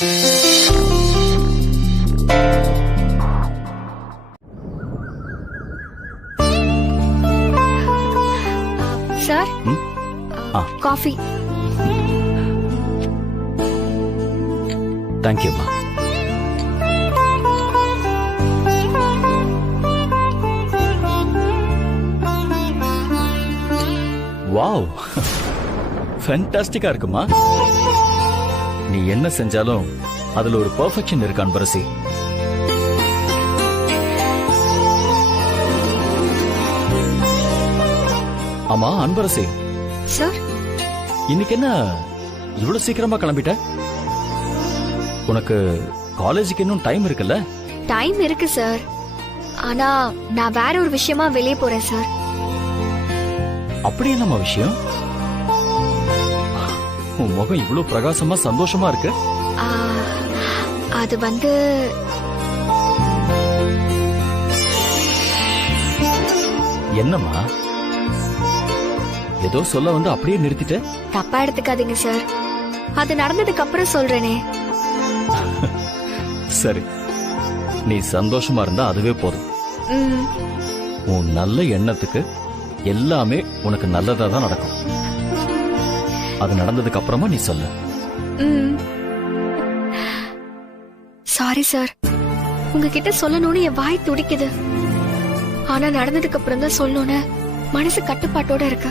Sir, coffee. தேங்க்யூம்மா. Wow, ஃபேண்டாஸ்டிக்கா இருக்குமா. நீ என்ன செஞ்சாலும் அதுல ஒரு பெர்ஃபெக்ஷன் இருக்கு அன்பரசி. ஆமா அன்பரசி, சார், இன்னைக்கு என்ன இவ்வளவு சீக்கிரமா கிளம்பிட்ட? உனக்கு காலேஜுக்கு இன்னும் டைம் இருக்குல்ல? டைம் இருக்கு சார், ஆனா நான் வேற ஒரு விஷயமா வெளியே போறேன் சார். அப்படி என்னம்மா விஷயம்? உன் முகம் இவ்வளவு பிரகாசமா சந்தோஷமா இருக்கு. அது வந்து என்னம்மா ஏதோ சொல்ல வந்து அப்படியே நிறுத்திட்ட? தப்பா எடுத்துக்காதீங்க சார், அது நடந்ததுக்கு அப்புறம் சொல்றேனே. சரி, நீ சந்தோஷமா இருந்தா அதுவே போதும். உன் நல்ல எண்ணத்துக்கு எல்லாமே உனக்கு நல்லதா தான் நடக்கும். அது நடந்ததுக்கு அப்புறமா நீ சொல்லு. சாரி சார், உங்ககிட்ட சொல்லணும்னு என் வாய் துடிக்குது. ஆனா நடந்ததுக்கு அப்புறம் தான் சொல்லணும்னு மனசு கட்டுப்பாட்டோட இருக்கு.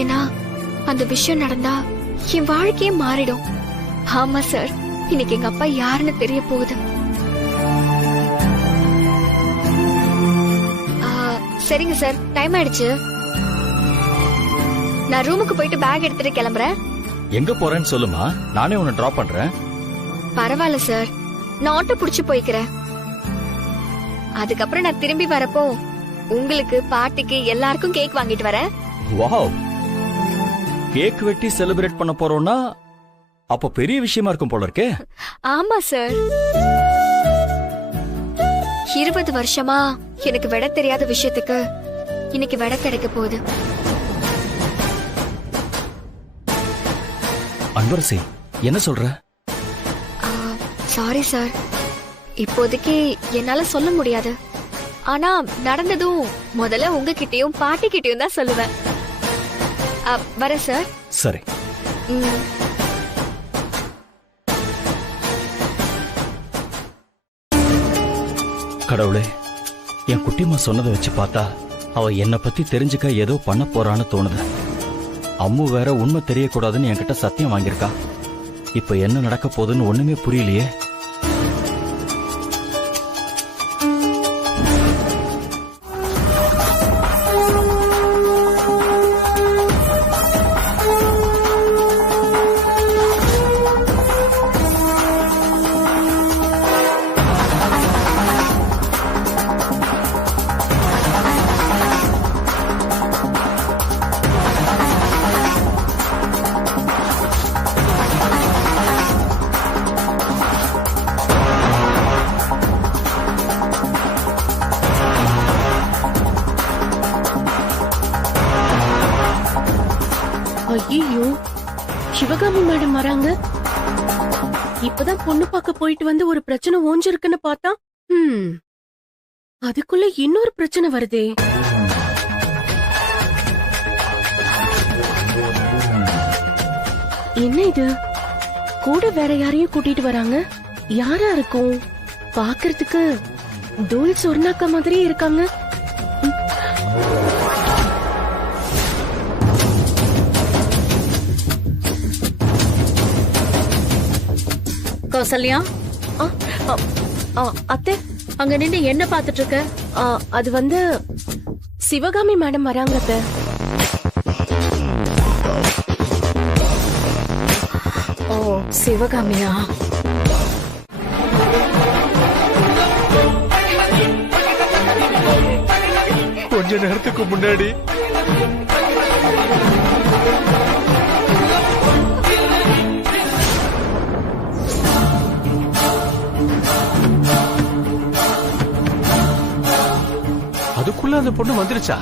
ஏன்னா அந்த விஷயம் நடந்தா என் வாழ்க்கையே மாறிடும். ஆமா சார், இன்னைக்கு எங்க அப்பா யாருன்னு தெரிய போகுது. சரிங்க சார், டைம் ஆயிடுச்சு. நான் ரூமுக்கு போயிட்டு பேக் எடுத்துட்டு கிளம்புறேன். எங்க போறேன்னு சொல்லுமா, நானே உன்னை டிராப் பண்றேன். பரவாயில்ல சார், நான் ஆட்டோ புடிச்சு போய்க்கிறேன். அதுக்கப்புறம் நான் திரும்பி வரப்போ உங்களுக்கு, பாட்டிக்கு எல்லாருக்கும் கேக் வாங்கிட்டு வரேன். வாவ், கேக் வெட்டி செலிப்ரேட் பண்ண போறோம்னா அப்ப பெரிய விஷயமா இருக்கும் போல இருக்கே. ஆமா சார், 20 வருஷமா எனக்கு விட தெரியாத விஷயத்துக்கு இன்னைக்கு விட கிடைக்க போகுது. அன்பரசி, என்ன சொல்ற? சாரி சார், இப்போதைக்கு என்னால சொல்ல முடியாது. ஆனா நடந்ததும் முதல்ல உங்ககிட்டயும் பாட்டி கிட்டயும் தான் சொல்லுவேன். வரேன் சார். சரி. கடவுளே, என் குட்டிமா சொன்னதை வச்சு பார்த்தா அவ என்ன பத்தி தெரிஞ்சுக்க ஏதோ பண்ண போறான்னு தோணுது. அம்மு வேற உண்மை தெரியக்கூடாதுன்னு என்கிட்ட சத்தியம் வாங்கியிருக்கா. இப்ப என்ன நடக்க போகுதுன்னு ஒண்ணுமே புரியலையே. ஐயோ, சிவகாமி மேடம் வராங்க. இப்பதான் பொண்ணு பார்க்க போயிட்டு வந்து ஒரு பிரச்சனை ஓஞ்சிருக்குன்னு பார்த்தா அதுக்குள்ள இன்னொரு பிரச்சனை வருதே. என்ன இது, கூட வேற யாரையும் கூட்டிட்டு வராங்க? யாரா இருக்கும்? பாக்குறதுக்கு தூள் சொர்ணாக்கா மாதிரியே இருக்காங்க. கௌசல்யா, அத்தை, அங்க நின்று என்ன பாத்துட்டு இருக்க? அது வந்து சிவகாமி மேடம் வராங்க அத்தை. ஓ, சிவகாமியா? கொஞ்ச நேரத்துக்கு முன்னாடி அதுக்குள்ள அந்த பொண்ணு வந்துருச்சா?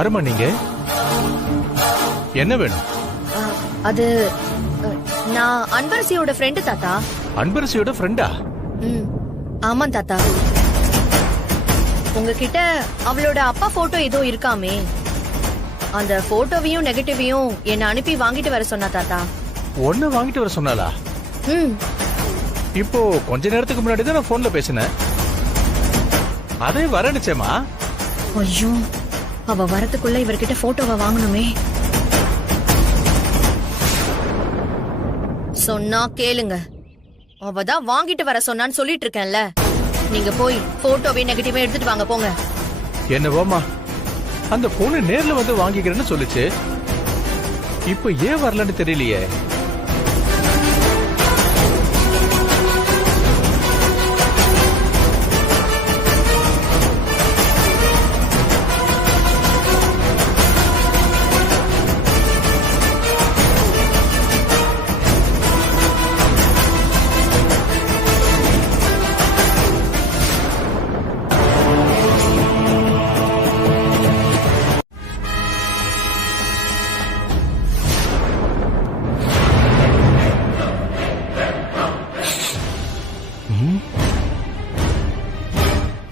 யாருமா நீங்க? என்ன வேணும்? அது நான் அன்பரசியோட ஃப்ரெண்டு தாத்தா. அன்பரசியோட ஃப்ரெண்டா? ஆமா தாத்தா. உங்ககிட்ட அவளோட அப்பா போட்டோ ஏதோ இருக்காமே, அந்த போட்டோவையும் நெகட்டிவையும் என்ன அனுப்பி வாங்கிட்டு வர சொன்னா தாத்தா. ஒன்னு வாங்கிட்டு வர சொன்னாலா? இப்போ கொஞ்ச நேரத்துக்கு முன்னாடி தான் நான் போன்ல பேசினேன். அதே வரணுச்சேமா. ஐயோ, அவ வரதுக்குள்ள இவர்கிட்ட போட்டோவை வாங்கணுமே. சொன்னா கேளுங்க, அவதான் வாங்கிட்டு வர சொன்னான்னு சொல்லிட்டு இருக்கேன்ல. நீங்க போய் போட்டோவே நெகட்டிவா எடுத்துட்டு வாங்க போங்க. என்னவோமா, அந்த போனை நேர்ல வந்து வாங்கிக்கிறேன்னு சொல்லுச்சு. இப்ப ஏன் வரலன்னு தெரியலையே.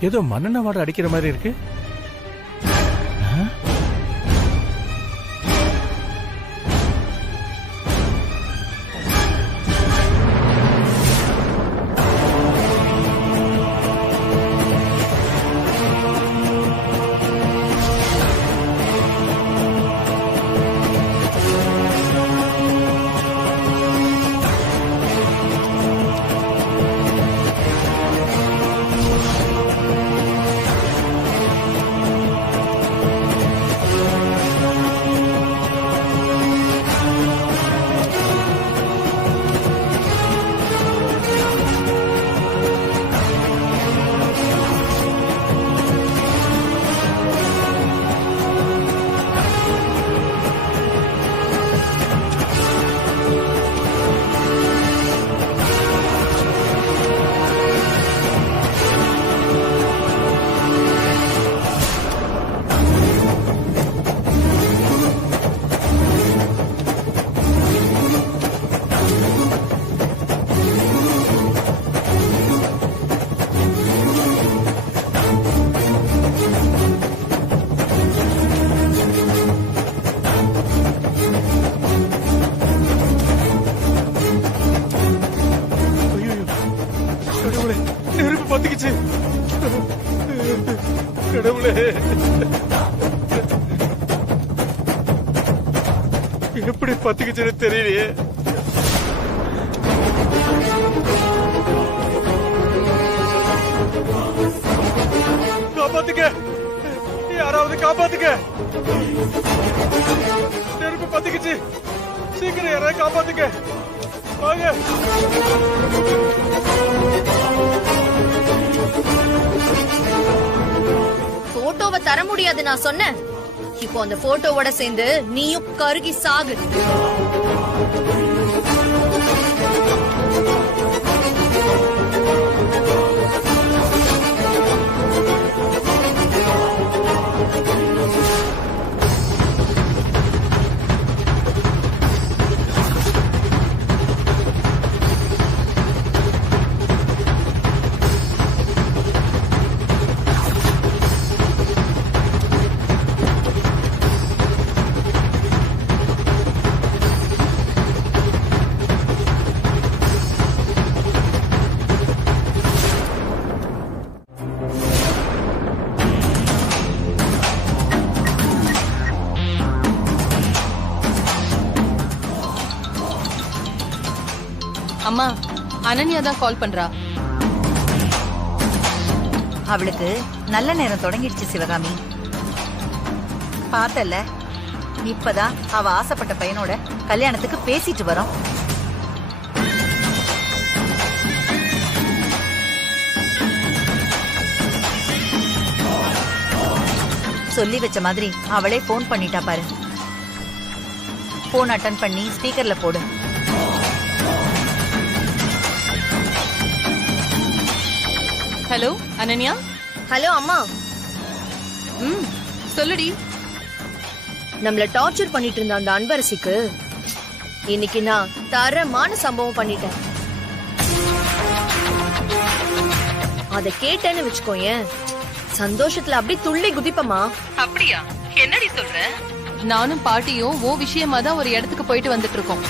ஏதோ மண்ணெண்ண வாடை அடிக்கிற மாதிரி இருக்கு. பத்திக்கிச்சு. கடவுளே, எப்படி பத்திக்கிச்சுன்னு தெரியலையே. காப்பாத்துக்க, யாராவது காப்பாத்துக்க. நெருப்பு பத்திக்கிச்சு, சீக்கிரம் யாராவது காப்பாத்துக்க. வாங்க. போட்டோவை தர முடியாது நான் சொன்னேன். இப்போ அந்த போட்டோவோட சேர்ந்து நீயும் கருகி சாகு. அம்மா, அனன்யா தான் கால் பண்றா. அவளுக்கு நல்ல நேரம் தொடங்கிடுச்சு சிவகாமி. பார்த்தல, இப்பதான் அவ ஆசைப்பட்ட பையனோட கல்யாணத்துக்கு பேசிட்டு வரோம். சொல்லி வச்ச மாதிரி அவளே போன் பண்ணிட்டா பாரு. போன் அட்டன் பண்ணி ஸ்பீக்கர்ல போடு. ஹலோ அனன்யா. ஹலோ அம்மா. சொல்லுடி. நம்மள டார்ச்சர் பண்ணிட்டு இருந்த அந்த அன்பரசிக்கு இன்னைக்கு நான் தரமான சம்பவம் பண்ணிட்டேன். அத கேட்டேன்னு வச்சுக்கோயேன், சந்தோஷத்துல அப்படி துள்ளி குதிப்பமா. அப்படியா? என்னடி சொல்ற? நானும் பாட்டியும் ஓ விஷயமா தான் ஒரு இடத்துக்கு போயிட்டு வந்துட்டு இருக்கோம்.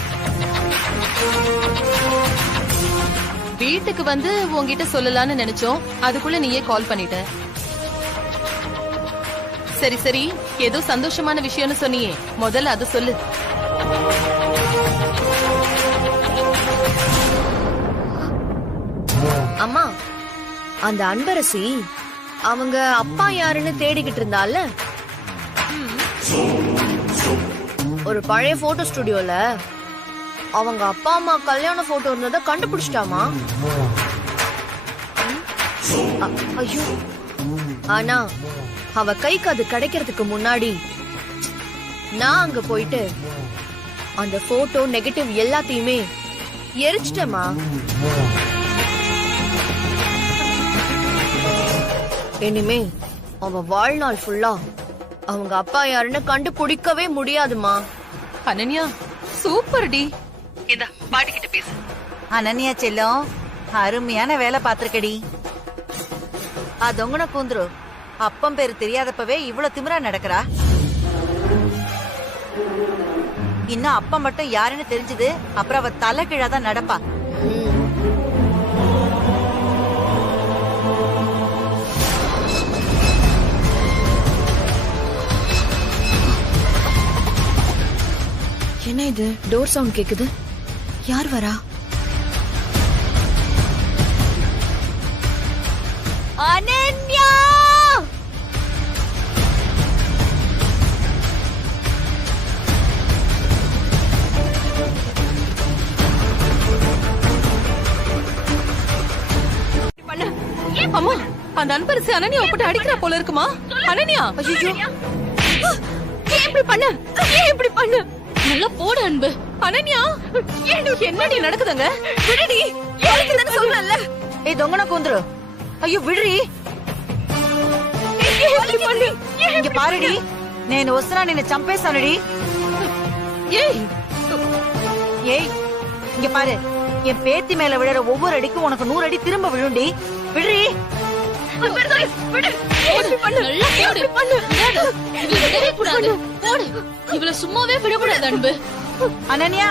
வீட்டுக்கு வந்து உன்கிட்ட சொல்லலாம்னு நினைச்சோம், அதுக்குள்ள நீயே கால் பண்ணிட்ட. சரி சரி, ஏதோ சந்தோஷமான விஷயம்னு சொன்னியே, முதல்ல அது சொல்லு. அம்மா, அந்த அன்பரசி அவங்க அப்பா யாருன்னு தேடிக்கிட்டு இருந்தால, ஒரு பழைய போட்டோ ஸ்டுடியோல அவங்க அப்பா அம்மா கல்யாண போட்டோ இருந்ததை கண்டுபிடிச்சிட்டாமா. ஐயோ, ஆனா அவ கைக்கு அது கிடைக்கிறதுக்கு முன்னாடி நான் அங்க போயிட்டு அந்த போட்டோ நெகட்டிவ் எல்லாத்தையுமே எரிச்சிட்டேமா. இனிமே அவ வாழ்நாள் ஃபுல்லா அவங்க அப்பா யாருன்னு கண்டுபிடிக்கவே முடியாதுமா. அனன்யா, சூப்பர் டி. இந்த பாட்டி கிட்ட பேசு. அனன்யா செல்லம், அருமையான வேலை பாத்திருக்கடி. அதொங்கன கூந்துரு அப்பம் பேரு தெரியாதப்பவே இவ்வளவு திமிரா நடக்கிறா. இன்னும் அப்பா மட்டும் யாருன்னு தெரிஞ்சது, அப்புறம் அவ தலை கீழாதான் நடப்பா. என்ன இது? டோர் சவுண்ட் கேக்குது. யார் வரா? அனன்யா! அம்மா, அந்த அன்பரசி அனன்யா போட்டு அடிக்கிறா போல இருக்குமா? அனன்யா, ஐயோ, ஏன் இப்படி பண்ண? ஏன் இப்படி பண்ண? நல்லா போடு அன்பு. அனன்யா, என்னடி நடக்குதுங்க? விடுடி, ஏன் சொல்லல? ஏய் தொங்கன கூந்துரு, ஐயோ விடுறி. இங்க பாருடி, నేను వస్తున్నా, నిన్ను చంపేస్తానుడి. ஏய் ஏய் இங்க பாரு, என் பேத்தி மேல விழுற ஒவ்வொரு அடிக்கும் உனக்கு 100 அடி திரும்ப விழுண்டி. விடுறி. இவள சும்மாவே விடக்கூடாது அன்பு. அனன்யா,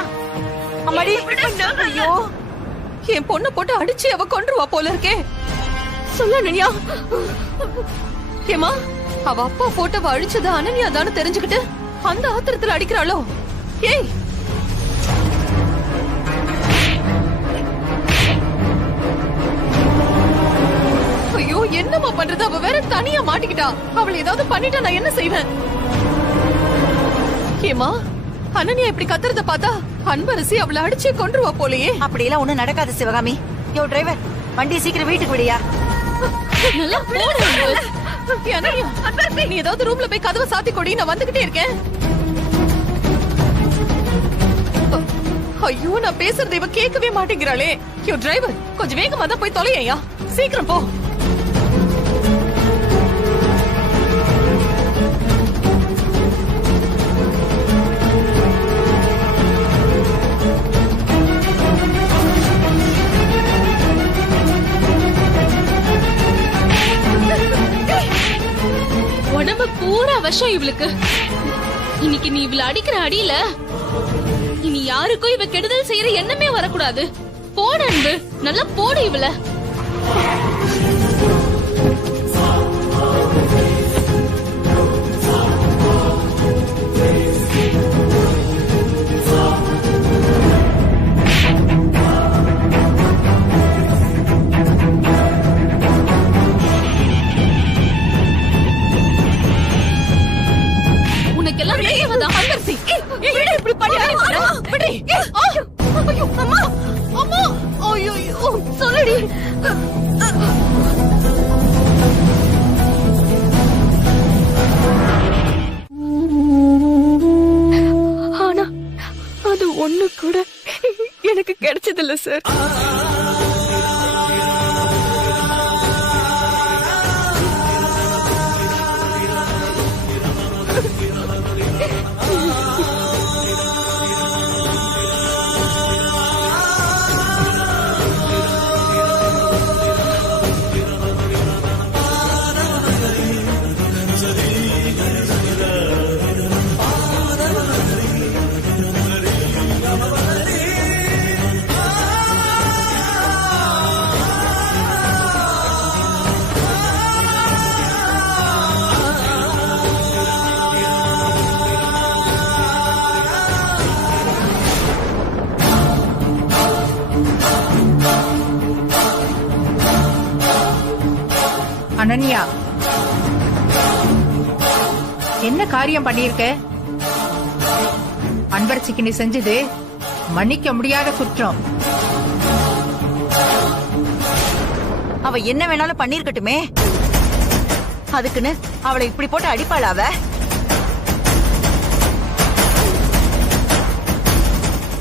அம்மாடி. ஐயோ, என் பொண்ணு போட்டு அடிச்சு அவ கொன்றுவா போல இருக்கே. சொல்ல அனன்யா. ஏமா, அவ அப்பா போட்டோவை அழிச்சது அனன்யா தானே தெரிஞ்சுக்கிட்டு அந்த ஆத்திரத்துல அடிக்கிறாளோ? ஏய், ஐயோ, என்னமா பண்றது? அவ வேற தனியா மாட்டிக்கிட்டா. அவளை ஏதாவது பண்ணிட்டா நான் என்ன செய்வேன்? ஏமா, அனன்யா இப்படி கத்துறத பார்த்தா அன்பரசி அவளை அடிச்சே கொன்றுவா போலயே. அப்படியெல்லாம் ஒண்ணும் நடக்காது சிவகாமி. யோ டிரைவர், வண்டி சீக்கிரம் வீட்டுக்கு விடியா. நல்லா போடு அன்பு. அனன்யா, நீ ஏதாவது ரூம்ல போய் கதவை சாத்தி கொடி, நான் வந்துகிட்டே இருக்கேன். ஐயோ, நான் பேசுறது இவ கேட்கவே மாட்டேங்கிறாளே. யோ டிரைவர், கொஞ்சம் வேகமா தான் போய் தொலையா. சீக்கிரம் போ. உடம்பு பூரா விஷம் இவளுக்கு. இன்னைக்கு நீ இவள அடிக்கிற அடியில இனி யாருக்கும் இவ கெடுதல் செய்யற எண்ணமே வரக்கூடாது. போடு அன்பு, நல்லா போடு இவள. உனக்கெல்லாம் தேவைதான் அன்பரசி. இப்படி பண்ணி விடு. ஐயோ அம்மா, அம்மா, ஐயோ சொல்லுடி. அனன்யா, என்ன காரியம் பண்ணிருக்க? அன்பரசிக்கு நீ செஞ்சது மன்னிக்க முடியாத குற்றம். அவ என்ன வேணாலும் பண்ணிருக்கட்டுமே, அதுக்குன்னு அவளை இப்படி போட்டு அடிப்பாளா அவ?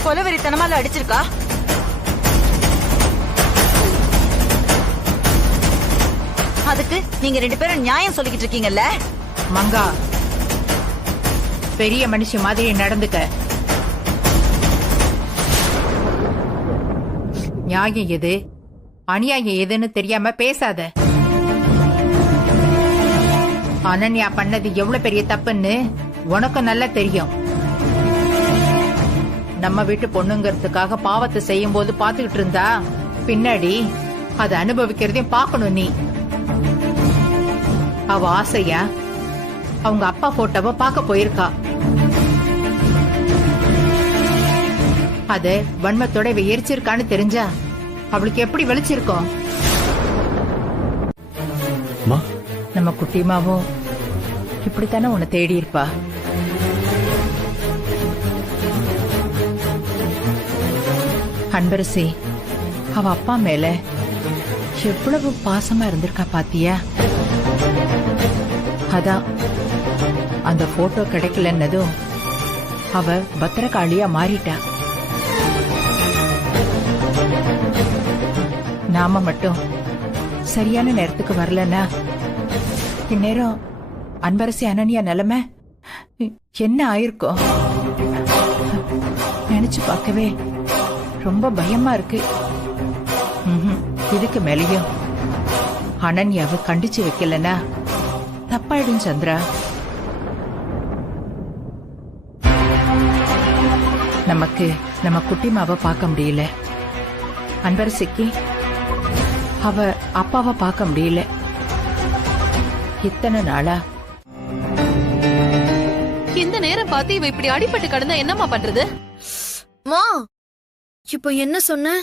கொலவெறித்தனமால அடிச்சிருக்கா? அதுக்கு நீங்க 2 பேரும் நியாயம் சொல்லிக்கிட்டு இருக்கீங்கல்ல? மங்கா, பெரிய மனுஷி மாதிரி நடந்துக்க. நியாயம் எது அநியாயம் எதுன்னு தெரியாம பேசாத. அனன்யா பண்ணது எவ்வளவு பெரிய தப்புன்னு உனக்கு நல்லா தெரியும். நம்ம வீட்டு பொண்ணுங்கிறதுக்காக பாவத்தை செய்யும் போது பாத்துக்கிட்டு இருந்தா பின்னாடி அதை அனுபவிக்கிறதையும் பாக்கணும் நீ. அவ ஆசையா அவங்க அப்பா போட்டோவை பார்க்க போயிருக்கா. அத வன்மத்தோட இவ எரிச்சிருக்கான்னு தெரிஞ்சா அவளுக்கு எப்படி வெளிச்சிருக்கோம்? நம்ம குட்டிமாவும் இப்படித்தானே உன்னை தேடி இருப்பா. அன்பரசி அவ அப்பா மேல எவ்வளவு பாசமா இருந்திருக்கா பாத்தியா? அதான் அந்த போட்டோ கிடைக்கலன்னதும் அவ பத்திரகாளியா மாறிட்டா. நாம மட்டும் சரியான நேரத்துக்கு வரலன்னா இந்நேரம் அன்பரசி அனன்யா நிலைமை என்ன ஆயிருக்கும்? நினைச்சு பார்க்கவே ரொம்ப பயமா இருக்கு. இதுக்கு மேலயும் அனன்யாவை கண்டிச்சு வைக்கலன்னா தப்பாயிடும் சந்திரா. நமக்கு நம்ம குட்டிமாவை பார்க்க முடியல, அன்பரசிக்கு அவ அப்பாவை பார்க்க முடியல. இத்தனை நாளா இந்த நேரம் பார்த்து இவ இப்படி அடிபட்டு கடந்தா என்னம்மா பண்றது? மா, இப்போ என்ன சொன்ன?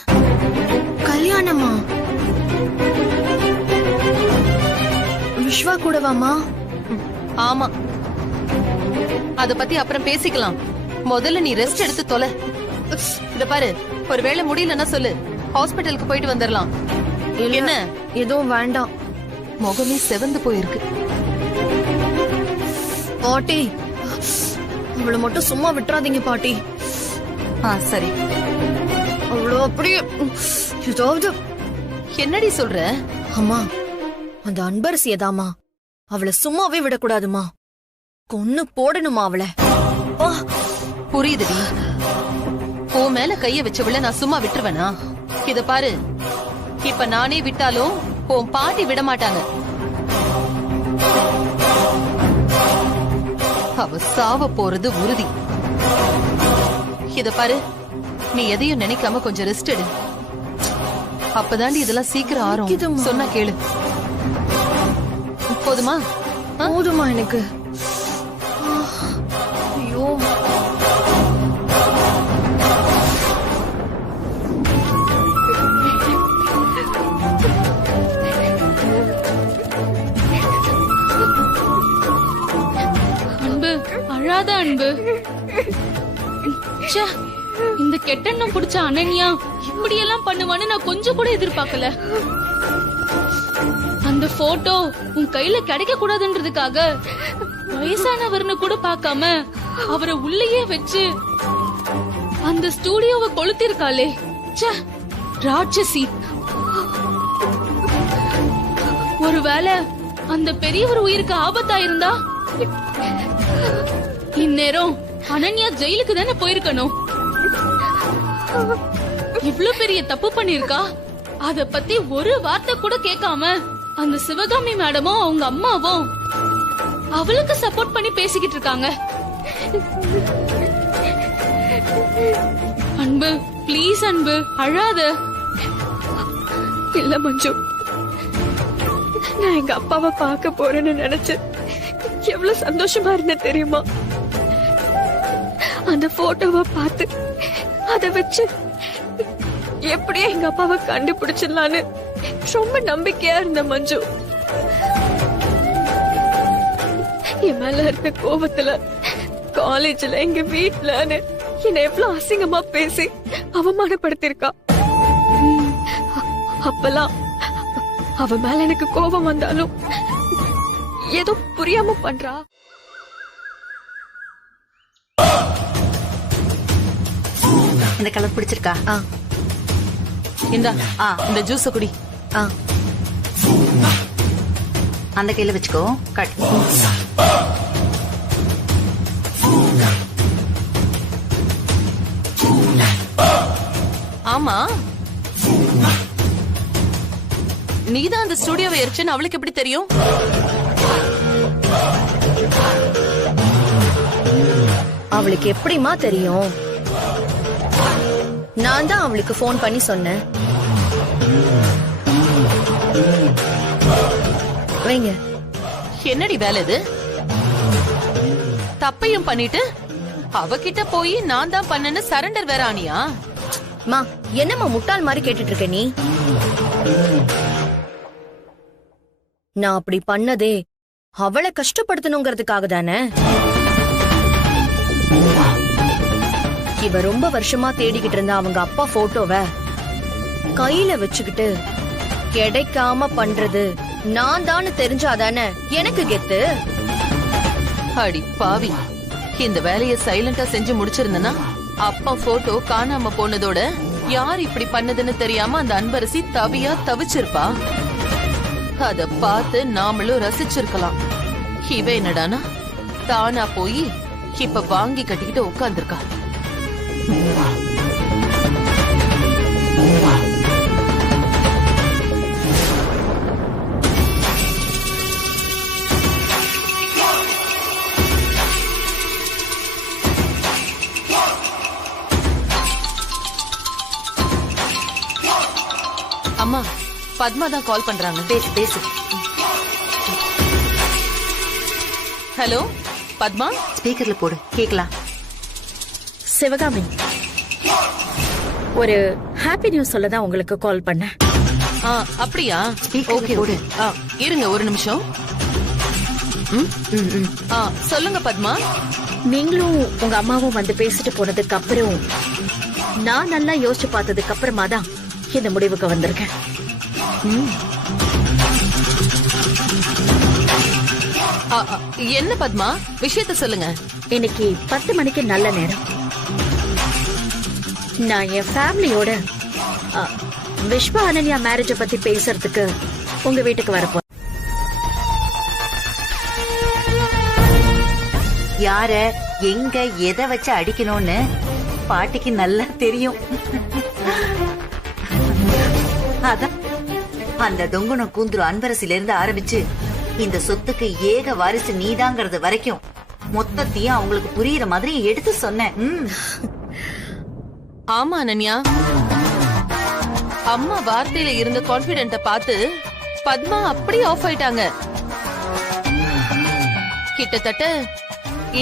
கல்யாணமா? விஸ்வா கூடவாமா? ஆமா, அத பத்தி அப்புறம் பேசிக்கலாம். முதல்ல நீ ரெஸ்ட் எடுத்து தொலை. இத பாரு, ஒருவேளை முடியலன்னா சொல்லு, ஹாஸ்பிட்டலுக்கு போயிட்டு வந்துடலாம். என்ன? எதுவும் வேண்டாம். முகமே செவந்து போயிருக்கு. பாட்டி, அவளை மட்டும் சும்மா விட்டுறாதீங்க பாட்டி. சரி. அவ்வளோ அப்படியே ஏதாவது. என்னடி சொல்ற? அம்மா, அந்த அன்பரசியதாமா, அவளை சும்மாவே விடக்கூடாதுமா. கொன்னு போடணுமா அவளை. புரியுதுடி. உன் மேல கைய வச்சவள நான் சும்மா விட்டுருவேனா? இத பாரு, இப்ப நானே விட்டாலும் உன் பாட்டி விட மாட்டாங்க. அவ சாவ போறது உறுதி. இத பாரு, நீ எதையும் நினைக்காம கொஞ்சம் ரெஸ்ட் எடு. அப்பதாண்டி இதெல்லாம் சீக்கிரம் ஆறும். சொன்னா கேளு. போதுமா? போதுமா எனக்கு? ஐயோ, அன்பு, அழாத அன்பு. ச்சே, இந்த கெட்டெண்ணம் புடிச்ச அனன்யா இப்படி எல்லாம் பண்ணுவான்னு நான் கொஞ்சம் கூட எதிர்பார்க்கல. அந்த போட்டோ உன் கையில கிடைக்க கூடாதுன்றதுக்காக வயசானவர்னு கூட பார்க்காம அவரை உள்ளேயே வச்சு அந்த ஸ்டூடியோவை கொளுத்திருக்காளே. ச்சே, ராட்சசி. ஒருவேளை அந்த பெரியவர் உயிருக்கு ஆபத்தா இருந்தா இந்நேரம் அனன்யா ஜெயிலுக்கு தானே போயிருக்கணும். இவ்ளோ பெரிய தப்பு பண்ணிருக்கா, அத பத்தி ஒரு வார்த்தை கூட கேட்காம அந்த சிவகாமி மேடமும் அவங்க அம்மாவும் அவளுக்கு சப்போர்ட் பண்ணி பேசிக்கிட்டு இருக்காங்க. அன்பு, ப்ளீஸ் அன்பு, அழாத. இல்ல மஞ்சு, நான் எங்க அப்பாவை பார்க்க போறேன்னு நினைச்சு எவ்வளவு சந்தோஷமா இருந்தேன் தெரியுமா? அந்த போட்டோவை பார்த்து அத வச்சு எப்படியே எங்க அப்பாவை கண்டுபிடிச்சிடலான்னு ரொம்ப நம்பிக்கையா இருந்த மஞ்சு. என் மேல இருந்த கோபத்துல காலேஜ்ல எங்க வீட்டுலன்னு என்ன எவ்வளவு அசிங்கமா பேசி அவமானப்படுத்திருக்கா. அப்பெல்லாம் அவ மேல எனக்கு கோபம் வந்தாலும் ஏதோ புரியாம பண்றா. இந்த கலர் பிடிச்சிருக்கா? இந்த ஜூஸ குடி. அந்த கையில வச்சுக்கோ. கட். ஆமா, நீதான் அந்த ஸ்டுடியோவை எரிச்சேன்னு அவளுக்கு எப்படி தெரியும்? அவளுக்கு எப்படிமா தெரியும்? நான் தான் அவளுக்கு போன் பண்ணி சொன்னேன். வைங்க. என்னடி வேலை இது? தப்பையும் பண்ணிட்டு அவகிட்ட போய் நான் தான் பண்ணேன்னு சரண்டர் வேற ஆனியா? மா, என்னம்மா முட்டாள் மாதிரி கேட்டுட்டு இருக்க நீ? நான் அப்படி பண்ணதே அவளை கஷ்டப்படுத்தணுங்கிறதுக்காக தானே. இவ ரொம்ப வருஷமா தேடிக்கிட்டு இருந்த அவங்க அப்பா போட்டோவை கையில வச்சுக்கிட்டு கிடைக்காம பண்றது நான் தான் தெரிஞ்சாதானே எனக்கு கெத்து. அடி பாவி, இந்த வேலையை சைலண்டா செஞ்சு முடிச்சிருந்தனா அப்பா போட்டோ காணாம போனதோட யார் இப்படி பண்ணதுன்னு தெரியாம அந்த அன்பரசி தவியா தவிச்சிருப்பா. அத பார்த்து நாமளும் ரசிச்சிருக்கலாம். இவ என்னடானா தானா போய் இப்ப வாங்கி கட்டிக்கிட்டு உட்கார்ந்துருக்கா. அம்மா, பத்மா தான் கால் பண்றாங்க. பேசு பேசு. ஹலோ பத்மா, ஸ்பீக்கர்ல போடு, கேக்கலாம். சிவகாமி, ஒரு ஹாப்பி நியூஸ் சொல்ல தான் உங்களுக்கு கால் பண்ணேன். அப்படியா? Okay okay. இருங்க ஒரு நிமிஷம். சொல்லுங்க பத்மா. நீங்களும் உங்க அம்மாவும் வந்து பேசிட்டு போனதுக்கு அப்புறம் நான் நல்லா யோசிச்சு பார்த்ததுக்கு அப்புறமா தான் இந்த முடிவுக்கு வந்திருக்கேன். என்ன பத்மா, விஷயத்த சொல்லுங்க. இன்னைக்கு 10 மணிக்கு நல்ல நேரம். நான் என் ஃபேமிலியோட விஸ்வா அனன்யா மேரேஜ பத்தி பேசுறதுக்கு உங்க வீட்டுக்கு வரப்போ. யார எங்க எதை வச்சு அடிக்கணும்னு பாட்டிக்கு நல்லா தெரியும். அதான் அந்த தொங்குணம் கூந்துரு அன்பரசில இருந்து ஆரம்பிச்சு இந்த சொத்துக்கு ஏக வாரிசு நீதாங்கிறது வரைக்கும் மொத்தத்தையும் அவங்களுக்கு புரியுற மாதிரி எடுத்து சொன்னேன். ஆமா அனன்யா, அம்மா வார்த்தையில இருந்த கான்பிடென்ட்ட பார்த்து பத்மா அப்படி ஆஃப் ஆயிட்டாங்க. கிட்டத்தட்ட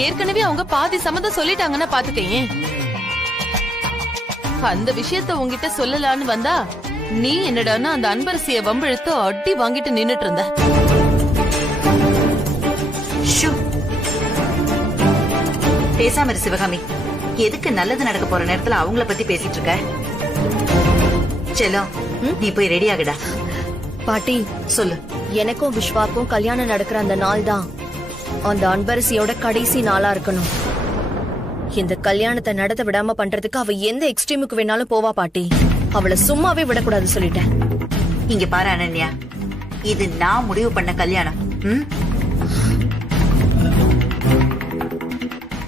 ஏற்கனவே அவங்க பாதி சம்மதம் சொல்லிட்டாங்கன்னா பாத்துக்கேன். அந்த விஷயத்த உங்ககிட்ட சொல்லலான்னு வந்தா நீ என்னடான்னா அந்த அன்பரசிய வம்பிழுத்து அடி வாங்கிட்டு நின்னுட்டு இருந்த. பேசாம இரு சிவகாமி. எதுக்கு நல்லது நடக்க போற நேரத்துல அவங்கள பத்தி பேசிட்டு இருக்க? செல்லம், நீ போய் ரெடி ஆகுடா. பாட்டி சொல்லு. எனக்கும் விஸ்வாக்கும் கல்யாணம் நடக்கிற அந்த நாள் தான் அந்த அன்பரசியோட கடைசி நாளா இருக்கணும். இந்த கல்யாணத்தை நடத்த விடாம பண்றதுக்கு அவ எந்த எக்ஸ்ட்ரீமுக்கு வேணாலும் போவா பாட்டி. அவளை சும்மாவே விடக்கூடாது சொல்லிட்டேன். இங்க பாரு அனன்யா, இது நான் முடிவு பண்ண கல்யாணம்.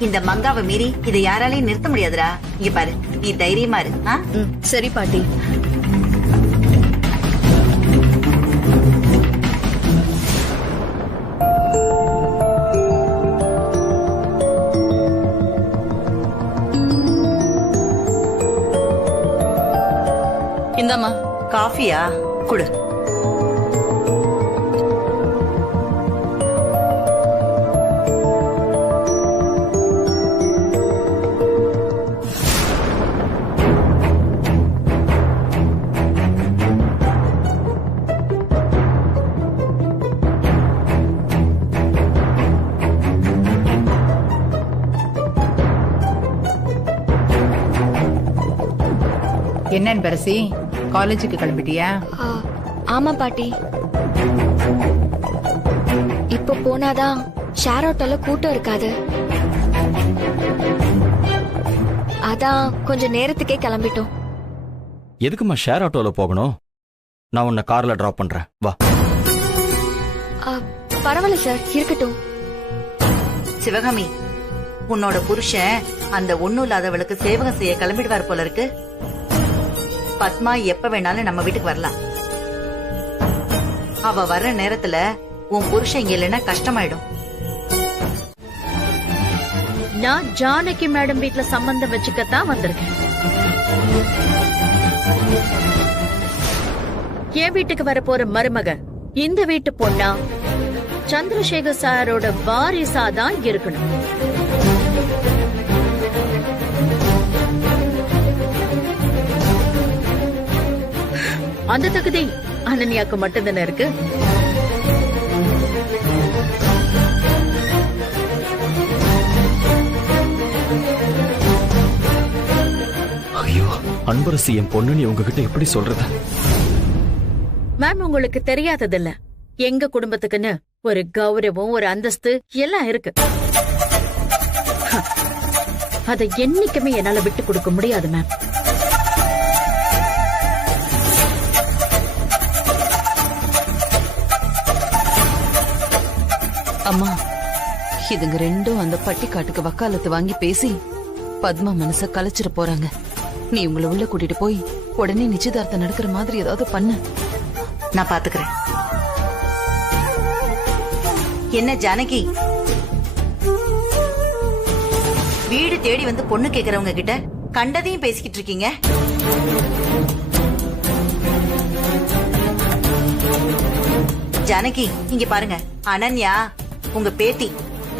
இந்த மங்காவை மீறி இதை யாராலையும் நிறுத்த முடியாதுடா. இங்க பாரு, நீ தைரியமா இரு. சரி பாட்டி. இந்தாமா. காஃபியா? குடு. என்ன அன்பரசி, காலேஜுக்கு கிளம்பிட்டியா? ஆமா பாட்டி. இப்ப போனாதான் ஷேர் ஆட்டோல கூட்டம் இருக்காது. அதான் கொஞ்சம் நேரத்துக்கே கிளம்பிட்டோம். எதுக்குமா ஷேர் ஆட்டோல போகணும்? நான் உன்னை கார்ல டிராப் பண்றேன், வா. பரவாயில்ல சார், இருக்கட்டும். சிவகாமி, உன்னோட புருஷன் அந்த ஒண்ணும் இல்லாதவளுக்கு சேவகம் செய்ய கிளம்பிடுவார் போல இருக்கு. பத்மா எப்ப வேணாலும் நம்ம வீட்டுக்கு வரலாம். அவ வர்ற நேரத்துல உன் புருஷன் இங்க இல்லைன்னா கஷ்டமாயிடும். நான் ஜானகி மேடம் வீட்ல சம்பந்தம் வச்சுக்கத்தான் வந்திருக்கேன். என் வீட்டுக்கு வர போற மருமக இந்த வீட்டு பொண்ணா சந்திரசேகர் சாரோட வாரிசாதான் இருக்கணும். அந்த தகுதி அனன்யாக்கு மட்டும்தானே இருக்கு. ஐயோ, அன்பரசி என் பொண்ணுன்னு உங்ககிட்ட எப்படி சொல்றது? மேம், உங்களுக்கு தெரியாததில்ல, எங்க குடும்பத்துக்குன்னு ஒரு கௌரவம், ஒரு அந்தஸ்து எல்லாம் இருக்கு. அதை என்னைக்குமே என்னால விட்டு கொடுக்க முடியாது மேம். அம்மா, இதுங்க ரெண்டும் அந்த பட்டிக்காட்டுக்கு வக்காலத்து வாங்கி பேசி பத்மா மனச கலைச்சிட போறாங்க. நீ உங்களை உள்ள கூட்டிட்டு போய் உடனே நிச்சயதார்த்தம் நடக்கிற மாதிரி ஏதாவது பண்ணு. நான் பாத்துக்கிறேன். என்ன ஜானகி, வீடு தேடி வந்து பொண்ணு கேக்குறவங்க கிட்ட கண்டதையும் பேசிக்கிட்டு இருக்கீங்க? ஜானகி, இங்க பாருங்க, அனன்யா உங்க பேத்தி,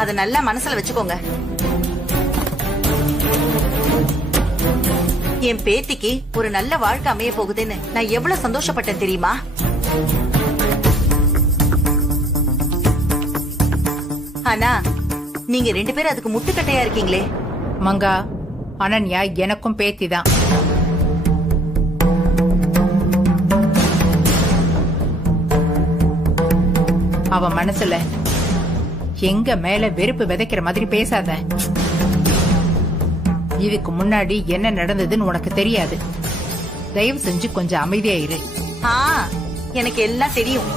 அத நல்லா மனசுல வச்சுக்கோங்க. என் பேத்திக்கு ஒரு நல்ல வாழ்க்கை அமைய போகுதுன்னு நான் எவ்வளவு சந்தோஷப்பட்டேன் தெரியுமா? ஆனா நீங்க ரெண்டு பேரும் அதுக்கு முட்டுக்கட்டையா இருக்கீங்களே. மங்கா, அனன்யா எனக்கும் பேத்திதான். அவ மனசுல எங்க மேல வெறுப்பு விதைக்கிற மாதிரி பேசாத. இதுக்கு முன்னாடி என்ன நடந்ததுன்னு உனக்கு தெரியாது. தயவு செஞ்சு கொஞ்சம் அமைதியா இரு. எனக்கு எல்லாம் தெரியும்.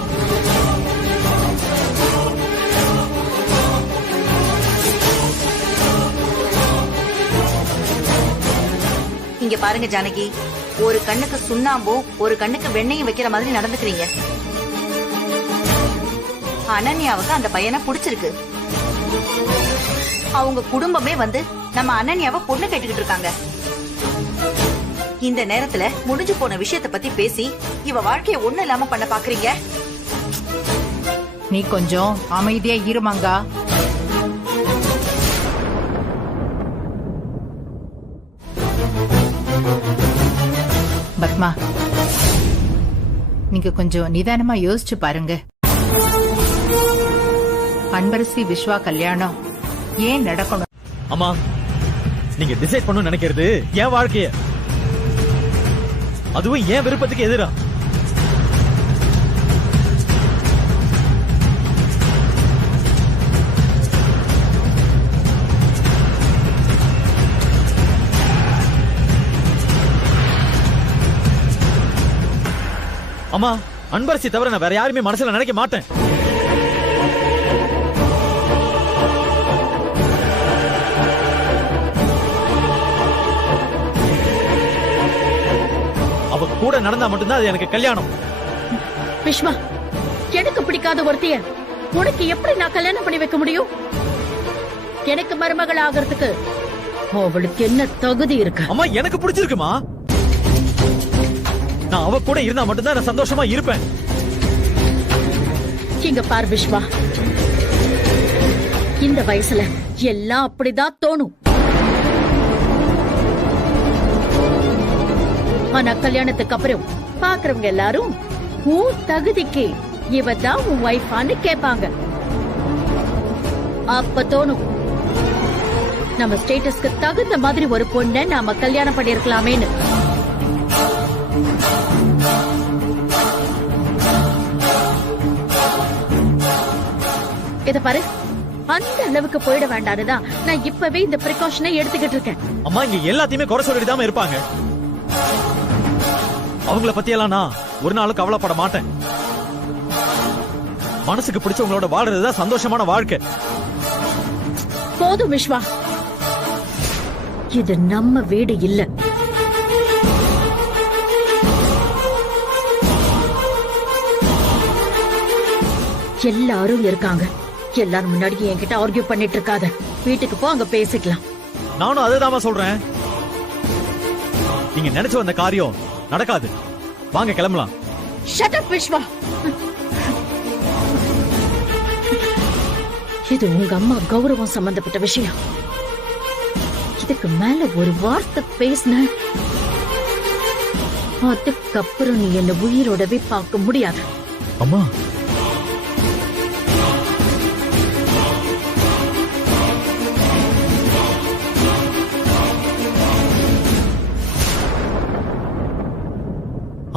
இங்க பாருங்க ஜானகி, ஒரு கண்ணுக்கு சுண்ணாம்பும் ஒரு கண்ணுக்கு வெண்ணையும் வைக்கிற மாதிரி நடந்துக்கிறீங்க. அனன்யாவுக்கு அந்த பையனை பிடிச்சிருக்கு. அவங்க குடும்பமே வந்து நம்ம அனன்யாவை பொண்ணு கேட்டுக்கிட்டு இருக்காங்க. இந்த நேரத்துல முடிஞ்சு போன விஷயத்தை பத்தி பேசி இவ வாழ்க்கைய ஒண்ணு இல்லாம பண்ண பாக்குறீங்க. நீ கொஞ்சம் அமைதியா இரு மங்கா. பத்மா, நீங்க கொஞ்சம் நிதானமா யோசிச்சு பாருங்க. அன்பரசி விஸ்வா கல்யாணம் ஏன் நடக்கணும்? அம்மா, நீங்க டிசைட் பண்ணணும்னு நினைக்கிறது என் வாழ்க்கைய, அதுவும் என் விருப்பத்துக்கு எதிரா. அம்மா, அன்பரசி தவிர நான் வேற யாருமே மனசுல நினைக்க மாட்டேன். அவ கூட நடந்தா மட்டும்தான் அது எனக்கு கல்யாணம். விஸ்வா, எனக்கு பிடிக்காத ஒருத்திய உனக்கு எப்படி நான் கல்யாணம் பண்ணி வைக்க முடியும்? எனக்கு மருமகள் ஆகிறதுக்கு அவளுக்கு என்ன தகுதி இருக்கு? அம்மா, எனக்கு பிடிச்சிருக்குமா. நான் அவ கூட இருந்தா மட்டும்தான் நான் சந்தோஷமா இருப்பேன். இங்க பார் விஸ்வா, இந்த வயசுல எல்லாம் அப்படிதான் தோணும். ஆனா கல்யாணத்துக்கு அப்புறம் பாக்குறவங்க எல்லாரும் உன் தகுதிக்கு இவதான் உன் வைஃபான்னு கேட்பாங்க. அப்ப தோணும், நம்ம ஸ்டேட்டஸ்க்கு தகுந்த மாதிரி ஒரு பொண்ணை நாம கல்யாணம் பண்ணிருக்கலாமேன்னு. இத பாரு, அந்த அளவுக்கு போயிட வேண்டாதுதான் நான் இப்பவே இந்த பிரிகாஷனை எடுத்துக்கிட்டு இருக்கேன். அம்மா இங்க எல்லாத்தையுமே குறை சொல்லிட்டு தான் இருப்பாங்க. அவங்கள பத்தி எல்லாம் நான் ஒரு நாளும் கவலைப்பட மாட்டேன். மனசுக்கு பிடிச்சவங்களோட வாழ்றதுதான் சந்தோஷமான வாழ்க்கை. போதும் விஸ்வா, இது நம்ம வீடு இல்ல. எல்லாரும் இருக்காங்க. எல்லாரும் முன்னாடி என்கிட்ட ஆர்கியூ பண்ணிட்டு இருக்காத. வீட்டுக்கு போ, அங்க பேசிக்கலாம். நானும் அதுதான் சொல்றேன். நீங்க நினைச்சு வந்த காரியம் நடக்காது. வாங்க கிளம்பலாம். Shut up Viswa. இது உங்க அம்மா கௌரவம் சம்பந்தப்பட்ட விஷயம். இதுக்கு மேல ஒரு வார்த்தை பேசின, அதுக்கப்புறம் நீ என்ன உயிரோடவே பார்க்க முடியாது. அம்மா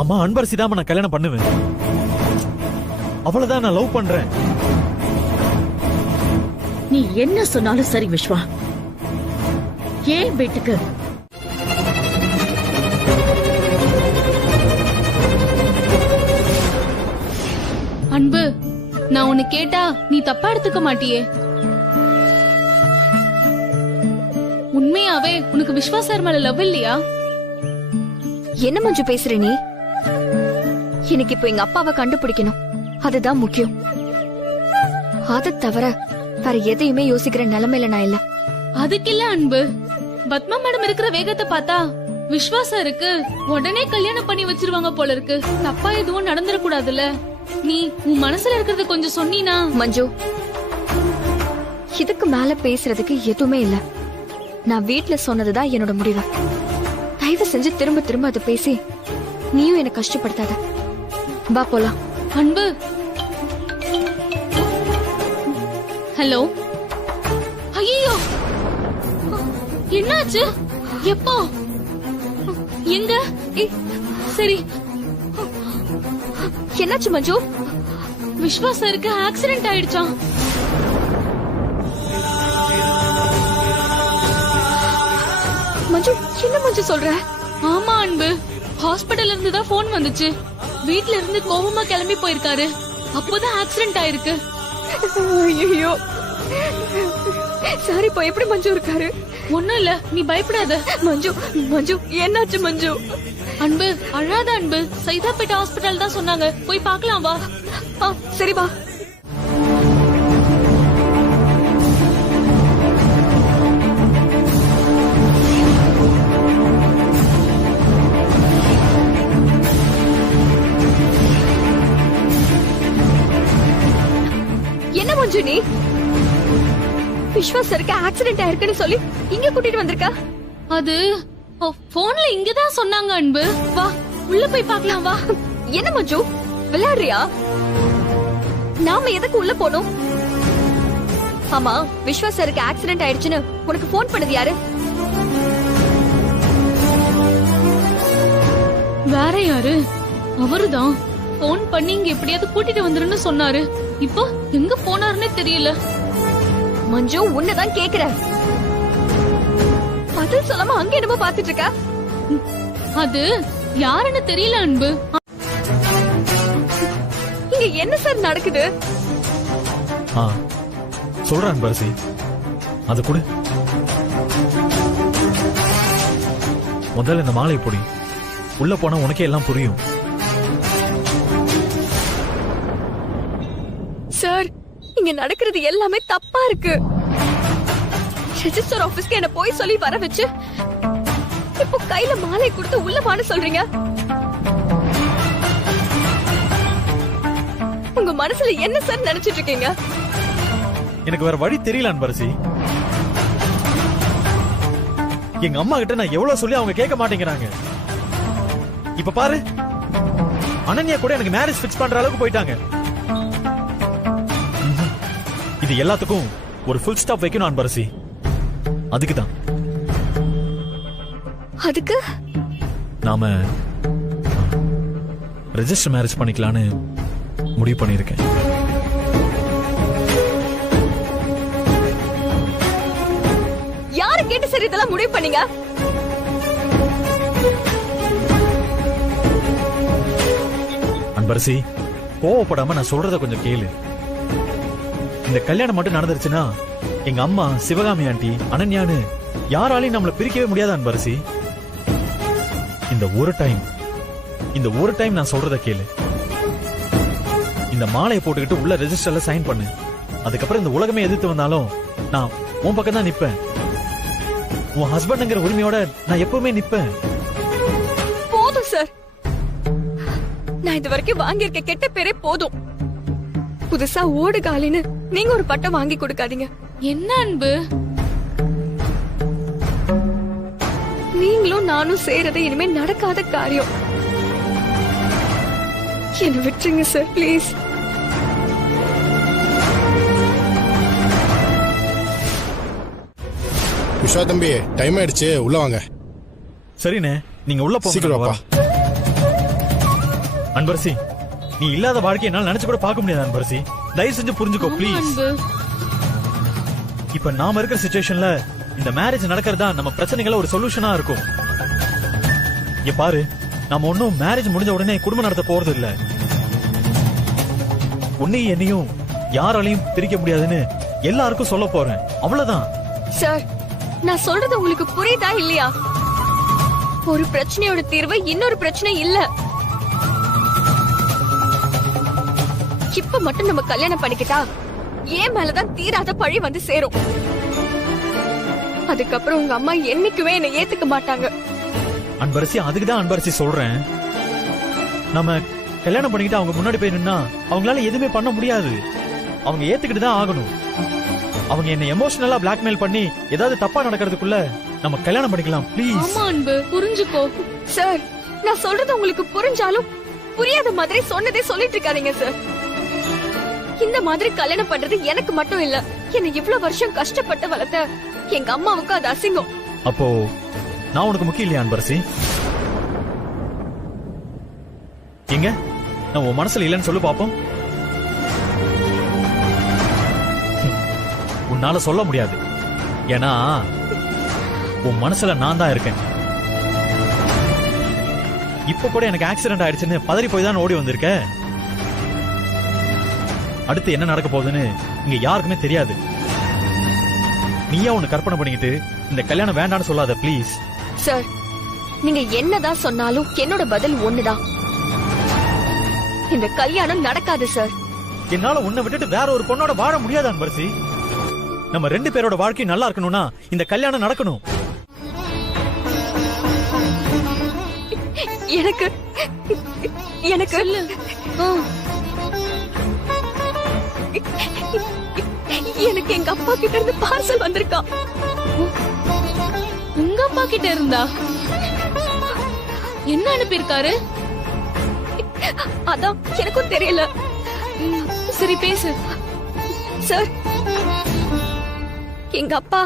அம்மா அன்பரசி தான் நான் கல்யாணம் பண்ணுவேன். அவ்வளவுதான் நான் லவ் பண்றேன். நீ என்ன சொன்னாலும் சரி விஸ்வா. ஏன் வீட்டுக்கு அன்பு, நான் உன்னை கேட்டா நீ தப்பா எடுத்துக்க மாட்டியே? உண்மையாவே உனக்கு விஸ்வா சார் மேல லவ் இல்லையா? என்ன மஞ்சு பேசுற நீ? எனக்கு இப்போ எங்க அப்பாவை கண்டுபிடிக்கணும், அதுதான் முக்கியம். அதை தவிர வேற எதையுமே யோசிக்கிற நிலைமையில நான் இல்ல. அதுக்கு இல்ல அன்பு, பத்மா மேடம் இருக்கிற வேகத்தை பார்த்தா விஸ்வா சாருக்கு உடனே கல்யாணம் பண்ணி வச்சிருவாங்க போல இருக்கு. தப்பா எதுவும் நடந்துடக்கூடாதுல்ல. நீ உன் மனசுல இருக்கிறத கொஞ்சம் சொன்னீனா? மஞ்சு, இதுக்கு மேல பேசுறதுக்கு எதுவுமே இல்ல. நான் வீட்ல சொன்னதுதான் என்னோட முடிவு. தயவு செஞ்சு திரும்ப திரும்ப அதை பேசி நீயும் என்ன கஷ்டப்படுத்தாத. வா போலாம். அன்பு, ஹலோ. ஐயோ, என்னாச்சு? எப்போ? எங்க? சரி, என்னாச்சு மஞ்சு? விஸ்வா சாருக்கு ஆக்சிடென்ட் ஆயிடுச்சாம். மஞ்சு, என்ன மஞ்சு சொல்ற? ஆமா அன்பு, ஹாஸ்பிடல்ல இருந்து தான் போன் வந்துச்சு. வீட்ல இருந்து கோவமா கிளம்பி போயிருக்காரு. அப்போதான் ஆக்சிடென்ட் ஆயிருக்கு. ஐயோ, சாரி பா. எப்படி மஞ்சு இருக்காரு? ஒண்ணும் இல்ல, நீ பயப்படாத. மஞ்சு, மஞ்சு என்னாச்சு மஞ்சு? அன்பு அழாத அன்பு, சைதாப்பேட்டை ஹாஸ்பிடல் தான் சொன்னாங்க. போய் பார்க்கலாம் வா. சரி வா. என்ன மஞ்சு நீ? விஸ்வா சாருக்கு ஆக்சிடென்ட் ஆயிருக்குன்னு சொல்லி இங்க கூட்டிட்டு வந்திருக்க? அது போன்ல இங்கதான் சொன்னாங்க அன்பு. வா உள்ள போய் பார்க்கலாம் வா. என்ன மஞ்சு விளையாடுறியா? நாம எதுக்கு உள்ள போனோம்? ஆமா, விஸ்வா சாருக்கு ஆக்சிடென்ட் ஆயிடுச்சுன்னு உனக்கு போன் பண்ணது யாரு? வேற யாரு? அவருதான் போன் பண்ணி இங்க எப்படியாவது கூட்டிட்டு வந்துருன்னு சொன்னாரு. இப்போ எங்க போனாருன்னே தெரியல. மஞ்சு, உன்னதான் கேக்குற. பதில் சொல்லாம அங்க என்னமோ பாத்துட்டு இருக்க. அது யாருன்னு தெரியல அன்பு. இங்க என்ன சார் நடக்குது? சொல்றேன் அன்பரசி, அது கூட முதல்ல இந்த மாலை பொடி. உள்ள போனா உனக்கே எல்லாம் புரியும். சார், இங்க நடக்கிறது எல்லாமே தப்பா இருக்கு. ரெஜிஸ்டர் ஆபீஸ்க்கு என்ன போய் சொல்லி வர வச்சு இப்போ கையில மாலை கொடுத்து உள்ள வான்னு சொல்றீங்க. உங்க மனசுல என்ன சார் நினைச்சிட்டு இருக்கீங்க? எனக்கு வேற வழி தெரியல அன்பரசி. எங்க அம்மா கிட்ட நான் எவ்வளவு சொல்லி அவங்க கேட்க மாட்டேங்கிறாங்க. இப்ப பாரு, அனன்யா கூட எனக்கு மேரேஜ் ஃபிக்ஸ் பண்ற அளவுக்கு போயிட்டாங்க. இது எல்லாத்துக்கும் ஒரு ஃபுல் ஸ்டாப் வைக்கணும் அன்பரசி. அதுக்குதான் அதுக்கு நாம ரெஜிஸ்டர் மேரேஜ் பண்ணிக்கலான்னு முடிவு பண்ணியிருக்கேன். யாரு கேட்டு சரி இதெல்லாம் முடிவு பண்ணீங்க? அன்பரசி, கோவப்படாம நான் சொல்றத கொஞ்சம் கேளு. இந்த கல்யாணம் மட்டும் நடந்துருச்சுன்னா எங்க அம்மா, சிவகாமி ஆண்டி, அனன்யான்னு யாராலையும் நம்மள பிரிக்கவே முடியாது அன்பரசி. இந்த ஒரு டைம் நான் சொல்றத கேளு. இந்த மாலையை போட்டுக்கிட்டு உள்ள ரெஜிஸ்டர்ல சைன் பண்ணு. அதுக்கப்புறம் இந்த உலகமே எதிர்த்து வந்தாலும் நான் உன் பக்கம் தான் நிப்பேன். உன் ஹஸ்பண்ட்ங்கிற உரிமையோட நான் எப்பவுமே நிப்பேன். போதும் சார், நான் இது வரைக்கும் வாங்கியிருக்க கெட்ட பேரே போதும். புதுசா ஓடுகாலின்னு நீங்க ஒரு பட்டம் வாங்கி கொடுக்காதீங்க. என்ன அன்பு, நீங்களும் நானும் செய்யறது இனிமே நடக்காத காரியம். என்ன விட்டுருங்க சார், பிளீஸ். விஸ்வா தம்பி, டைம் ஆயிடுச்சு, உள்ள வாங்க. சரிண்ணே, நீங்க உள்ள போங்க. சீக்கிரம் வாப்பா. அன்பரசி, நீ இல்லாத வாழ்க்கை என்னால நினைச்சு கூட பார்க்க முடியாது அன்பரசி. தயவு செஞ்சு புரிஞ்சுக்கோ ப்ளீஸ். இப்ப நாம இருக்கிற சிச்சுவேஷன்ல இந்த மேரேஜ் நடக்கிறதா நம்ம பிரச்சனைகள ஒரு சொல்யூஷனா இருக்கும். இங்க பாரு, நாம ஒன்னும் மேரேஜ் முடிஞ்ச உடனே குடும்பம் நடத்த போறது இல்ல. உன்னையும் என்னையும் யாராலையும் பிரிக்க முடியாதுன்னு எல்லாருக்கும் சொல்ல போறேன், அவ்வளவுதான். சார், நான் சொல்றது உங்களுக்கு புரியுதா இல்லையா? ஒரு பிரச்சனையோட தீர்வு இன்னொரு பிரச்சனை இல்ல. இப்ப மட்டும் நம்ம கல்யாணம் பண்ணிக்கிட்டா ஏன் மேலதான் தீராத பழி வந்து சேரும். அதுக்கப்புறம் உங்க அம்மா என்னைக்குமே என்னை ஏத்துக்க மாட்டாங்க. அன்பரசி, அதுக்குதான் அன்பரசி சொல்றேன். நம்ம கல்யாணம் பண்ணிக்கிட்டு அவங்க முன்னாடி போய் நின்னா அவங்களால எதுவுமே பண்ண முடியாது. அவங்க ஏத்துக்கிட்டு தான் ஆகணும். அவங்க என்ன எமோஷனலா பிளாக்மெயில் பண்ணி ஏதாவது தப்பா நடக்கிறதுக்குள்ள நம்ம கல்யாணம் பண்ணிக்கலாம் ப்ளீஸ். ஆமா அன்பு, புரிஞ்சுக்கோ. சார், நான் சொல்றது உங்களுக்கு புரிஞ்சாலும் புரியாத மாதிரி சொன்னதே சொல்லிட்டு இருக்காதீங்க சார். இந்த மாதிரி கல்யாணம் பண்றது எனக்கு மட்டும் இல்ல, என்ன இவ்வளவு வருஷம் கஷ்டப்பட்டு வளர்த்த எங்க அம்மாவுக்கு அது அசிங்கம். அப்போ நான் உனக்கு முக்கியம் இல்லையா அன்பரசி? எங்க நான் உன் மனசுல இல்லைன்னு சொல்லு பாப்போம். உன்னால சொல்ல முடியாது, ஏன்னா உன் மனசுல நான் தான் இருக்கேன். இப்ப கூட எனக்கு ஆக்சிடென்ட் ஆயிடுச்சுன்னு பதறி போய் தான் ஓடி வந்திருக்க. அடுத்து என்ன நடக்க போகுதுன்னு இங்க யாருக்குமே தெரியாது. நீயா ஒண்ணு கற்பனை பண்ணிக்கிட்டு இந்த கல்யாணம் வேண்டான்னு சொல்லாத ப்ளீஸ். சார், நீங்க என்னதான் சொன்னாலும் என்னோட பதில் ஒண்ணுதான், இந்த கல்யாணம் நடக்காது சார். என்னால உன்னை விட்டுட்டு வேற ஒரு பொண்ணோட வாழ முடியாது அன்பரசி. நம்ம ரெண்டு பேரோட வாழ்க்கை நல்லா இருக்கணும்னா இந்த கல்யாணம் நடக்கணும். எனக்கு எனக்கு எங்க அப்பா கிட்ட இருந்து பார்சல் வந்திருக்கா. உங்க அப்பா கிட்ட இருந்தா? என்ன அனுப்பியிருக்காரு? அதான் எனக்கும் தெரியல. சரி, பேசு. சார், எங்க அப்பா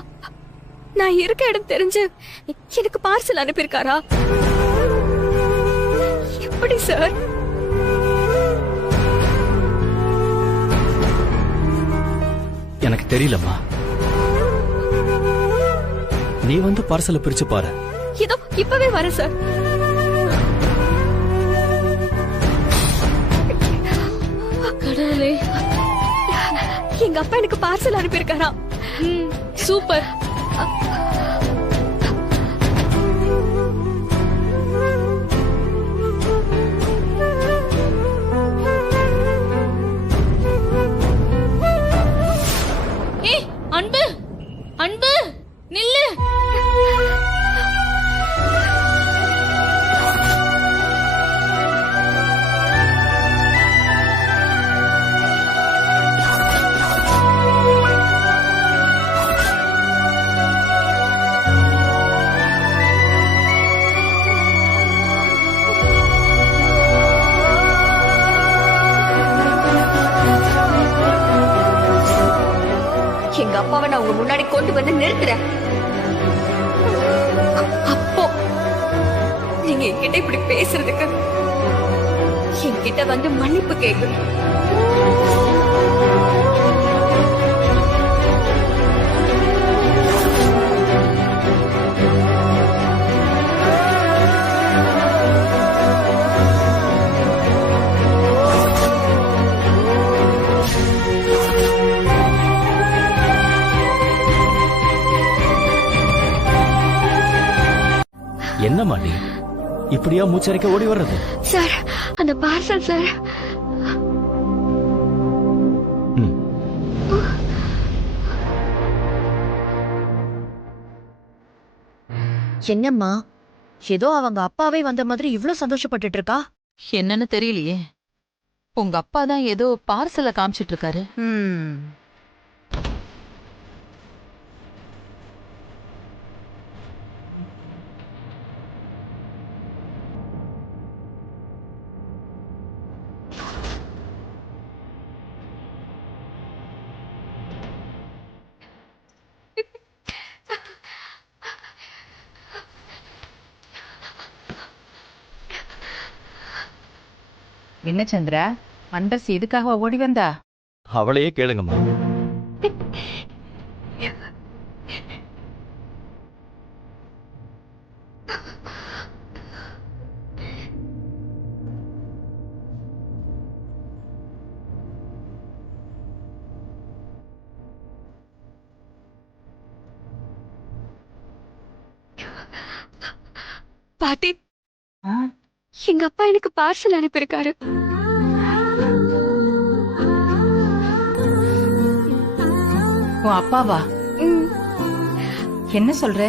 நான் இருக்க இடம் தெரிஞ்சு எனக்கு பார்சல் அனுப்பியிருக்காரா? எப்படி சார்? எனக்கு தெரியலம்மா. நீ வந்து பார்சலை பிரிச்சு பாரு. இதோ இப்பவே வர சார். கடவுளே, எங்க அப்பா எனக்கு பார்சல் அனுப்பியிருக்காரா? சூப்பர். அன்பு, அன்பு, நில்லு. எங்க அப்பாவை நான் உங்க முன்னாடி கொண்டு வந்து நிறுத்துறேன். அப்போ நீங்க என்கிட்ட இப்படி பேசுறதுக்கு என்கிட்ட வந்து மன்னிப்பு கேட்கணும். என்ன மாடி இப்படியா மூச்சரிக்க ஓடி வர்றது? சார், அந்த பார்சல் சார். என்னம்மா, ஏதோ அவங்க அப்பாவே வந்த மாதிரி இவ்ளோ சந்தோஷப்பட்டுட்டு இருக்கா? என்னன்னு தெரியலையே. உங்க அப்பா தான் ஏதோ பார்சல காமிச்சிட்டு இருக்காரு. என்ன சந்திரா, அன்பரசி எதுக்காக ஓடி வந்தா? அவளையே கேளுங்கம்மா. பாட்டி, எங்க அப்பா எனக்கு பார்சல் அனுப்பியிருக்காரு. உன் அப்பாவா? என்ன சொல்ற?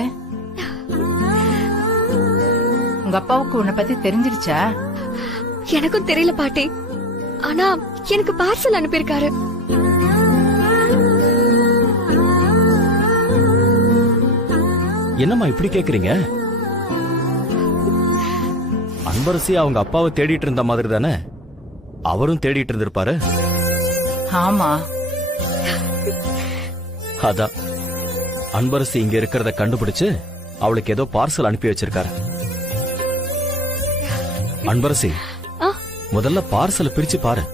உங்க அப்பாவுக்கு உன்னை பத்தி தெரிஞ்சிருச்சா? எனக்கும் தெரியல பாட்டி, ஆனா எனக்கு பார்சல் அனுப்பியிருக்காரு. என்னம்மா இப்படி கேக்குறீங்க? அன்பரசி அவங்க அப்பாவை தேடிட்டு இருந்த மாதிரி தானே அவரும் தேடிட்டு இருந்திருப்பாரு. ஆமா, அதான் அன்பரசி இங்க இருக்கிறத கண்டுபிடிச்சு அவளுக்கு ஏதோ பார்சல் அனுப்பி வச்சிருக்காரு. அன்பரசி, முதல்ல பார்சலை பிரிச்சு பாரு.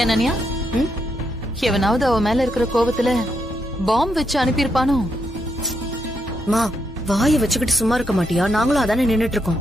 ஏனன்யா, எவனாவது அவ மேல இருக்கிற கோவத்துல பாம்பு வச்சு அனுப்பியிருப்பானோ? மா, வாயை வச்சுக்கிட்டு சும்மா இருக்க மாட்டியா? நாங்களும் அதானே நின்னுட்டு இருக்கோம்.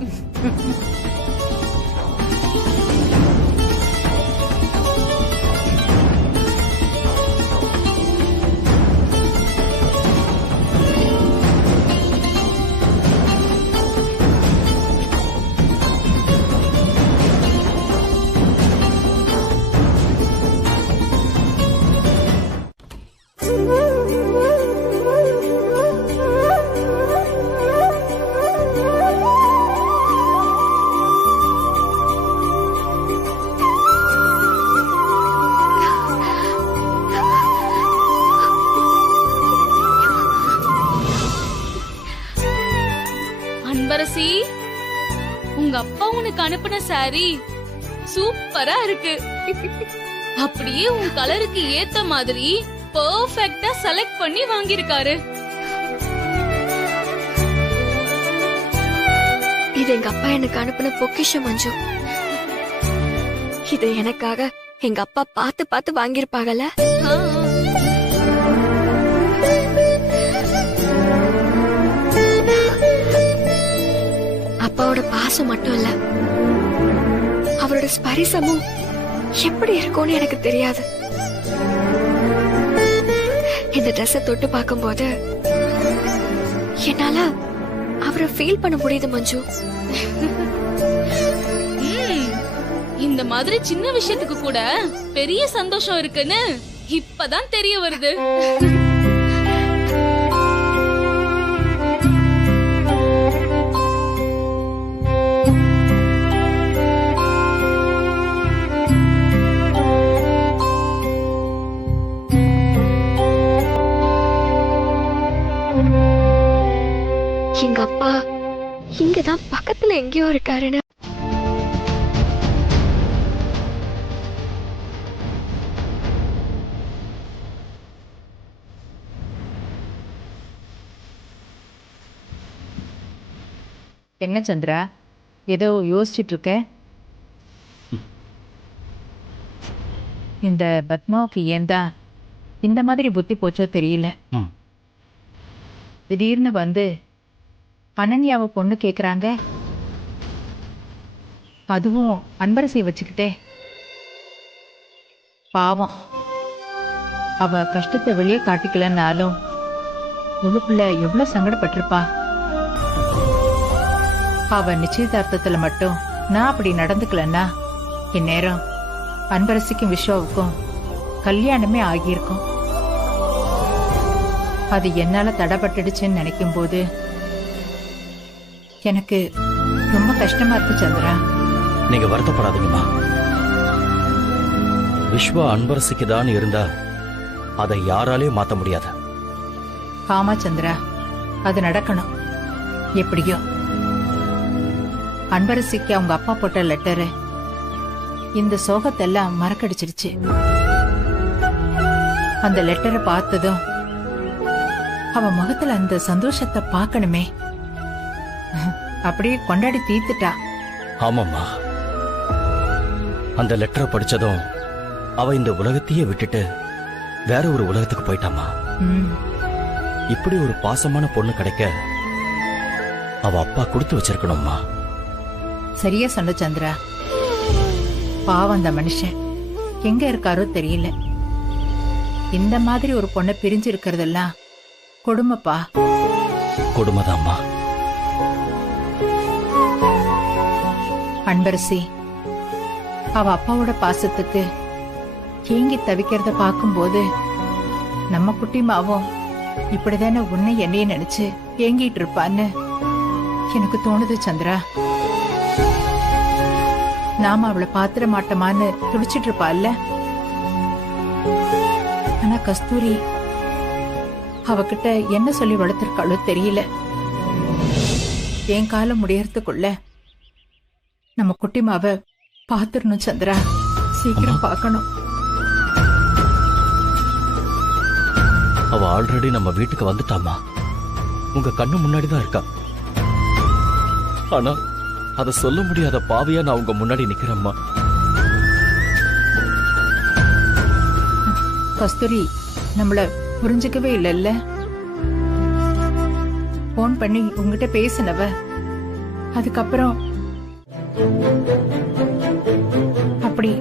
அன்பரசி, உங்க அப்பா உனக்கு அனுப்பின சாரி சூப்பரா இருக்கு. அப்படியே உன் கலருக்கு ஏத்த மாதிரி பெர்ஃபெக்ட்டா செலக்ட் பண்ணி வாங்கியிருக்காரு. இது எங்க அப்பா எனக்கு அனுப்பின பொக்கிஷம் மஞ்சு. இது எனக்காக எங்க அப்பா பார்த்து பார்த்து வாங்கியிருப்பாங்கல்ல. அப்பாவோட பாசம் மட்டும் இல்ல, அவரோட ஸ்பரிசமும் எப்படி இருக்கும்னு எனக்கு தெரியாது. இந்த ட்ரெஸ்ஸை தொட்டு பார்க்கும்போது என்னால அவரை ஃபீல் பண்ண முடியுது மஞ்சு. இந்த மாதிரி சின்ன விஷயத்துக்கு கூட பெரிய சந்தோஷம் இருக்குன்னு இப்பதான் தெரிய வருது. எங்க எங்கேயோ இருக்காருன்னு. என்ன சந்திரா, ஏதோ யோசிச்சுட்டு இருக்க? இந்த பத்மாவுக்கு ஏன்தான் இந்த மாதிரி புத்தி போச்சோ தெரியல. திடீர்னு வந்து அனன்யாவை பொண்ணு கேக்குறாங்க, அதுவும் அன்பரசியை வச்சுக்கிட்டே. பாவம், அவ கஷ்டத்தை வெளியே காட்டிக்கலன்னாலும் உள்ளுக்குள்ள எவ்வளவு சங்கடப்பட்டிருப்பா. அவ நிச்சயதார்த்தத்துல மட்டும் நான் அப்படி நடந்துக்கலன்னா இந்நேரம் அன்பரசிக்கும் விஸ்வாவுக்கும் கல்யாணமே ஆகியிருக்கும். அது என்னால தடைப்பட்டுடுச்சுன்னு நினைக்கும் போது எனக்கு ரொம்ப கஷ்டமா இருக்கு சந்திரா. நீங்க வருத்தப்படாதீங்கம்மா. விஸ்வா அன்பரசிக்கு தான் இருந்தா அதை யாராலையும் மாத்த முடியாது. ஆமா சந்திரா, அது நடக்கணும் எப்படியோ. அன்பரசிக்கு அவங்க அப்பா போட்ட லெட்டரு இந்த சோகத்தெல்லாம் மறக்கடிச்சிருச்சு. அந்த லெட்டரை பார்த்ததும் அவ முகத்துல அந்த சந்தோஷத்தை பார்க்கணுமே, அப்படியே கொண்டாடி தீர்த்துட்டா. ஆமாம்மா, அந்த லெட்டரை படிச்சதும் அவ இந்த உலகத்தையே விட்டுட்டு வேற ஒரு உலகத்துக்கு போயிட்டாமா. இப்படி ஒரு பாசமான பொண்ணு கிடைக்க அவ அப்பா கொடுத்து வச்சிருக்கணும்மா. சரியா சொன்ன சந்திரா. பாவம், அந்த மனுஷன் எங்க இருக்காரோ தெரியல. இந்த மாதிரி ஒரு பொண்ணை பிரிஞ்சு இருக்கிறதெல்லாம் கொடுமைப்பா. கொடுமைதாம்மா. அன்பரசி அவ அப்பாவோட பாசத்துக்கு ஏங்கி தவிக்கிறத பார்க்கும்போது நம்ம குட்டிமாவும் இப்படிதானே உன்னை என்னைய நினைச்சு ஏங்கிட்டு இருப்பான்னு எனக்கு தோணுது சந்திரா. நாம அவளை பாத்திர மாட்டோமான்னு துடிச்சிட்டு இருப்பாள்ல. ஆனா கஸ்தூரி அவகிட்ட என்ன சொல்லி வளர்த்திருக்காளோ தெரியல. என் காலம் முடியறதுக்குள்ள நம்ம குட்டிமாவை பாத்துடணும் சந்திரா. சீக்கிரம் பார்க்கணும். அவ ஆல்ரெடி நம்ம வீட்டுக்கு வந்துட்டாமா. உங்க கண்ணு முன்னாடிதான் இருக்கா. ஆனா அத சொல்ல முடியாத பாவியா நான் உங்க முன்னாடி நிக்கிறேம்மா. கஸ்தூரி நம்மள புரிஞ்சுக்கவே இல்லைல்ல. போன் பண்ணி உங்ககிட்ட பேசினவ, அதுக்கப்புறம் அப்படி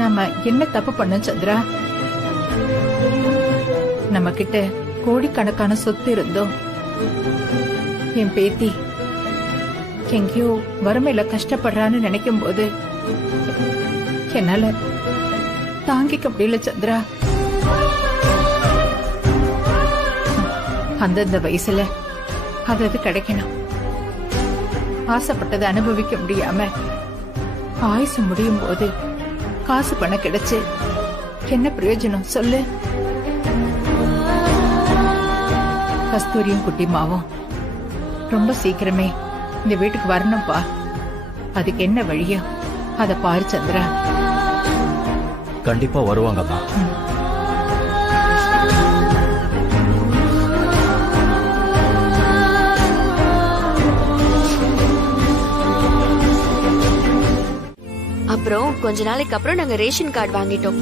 நாம என்ன தப்பு பண்ணோம் சந்திரா? நம்ம கிட்ட கோடிக்கணக்கான சொத்து இருந்தோம். என் பேத்தி எங்கேயோ வறுமையில கஷ்டப்படுறான்னு நினைக்கும் போது என்னால தாங்கிக்க முடியல சந்திரா. அந்தந்த வயசுல அது கிடைக்கணும். ஆசைப்பட்டதை அனுபவிக்க முடியாம ஆயுசு முடியும் போது காசு பணம் கிடைச்சு என்ன பிரயோஜனம் சொல்லு? கஸ்தூரியும் குட்டிமாவும் ரொம்ப சீக்கிரமே இந்த வீட்டுக்கு வரணும்பா. அதுக்கு என்ன வழியோ அத பாரு சந்திரா. கண்டிப்பா வருவாங்கம்மா. அப்புறம் கொஞ்ச நாளைக்கு அப்புறம் நாங்க ரேஷன் கார்டு வாங்கிட்டோம்.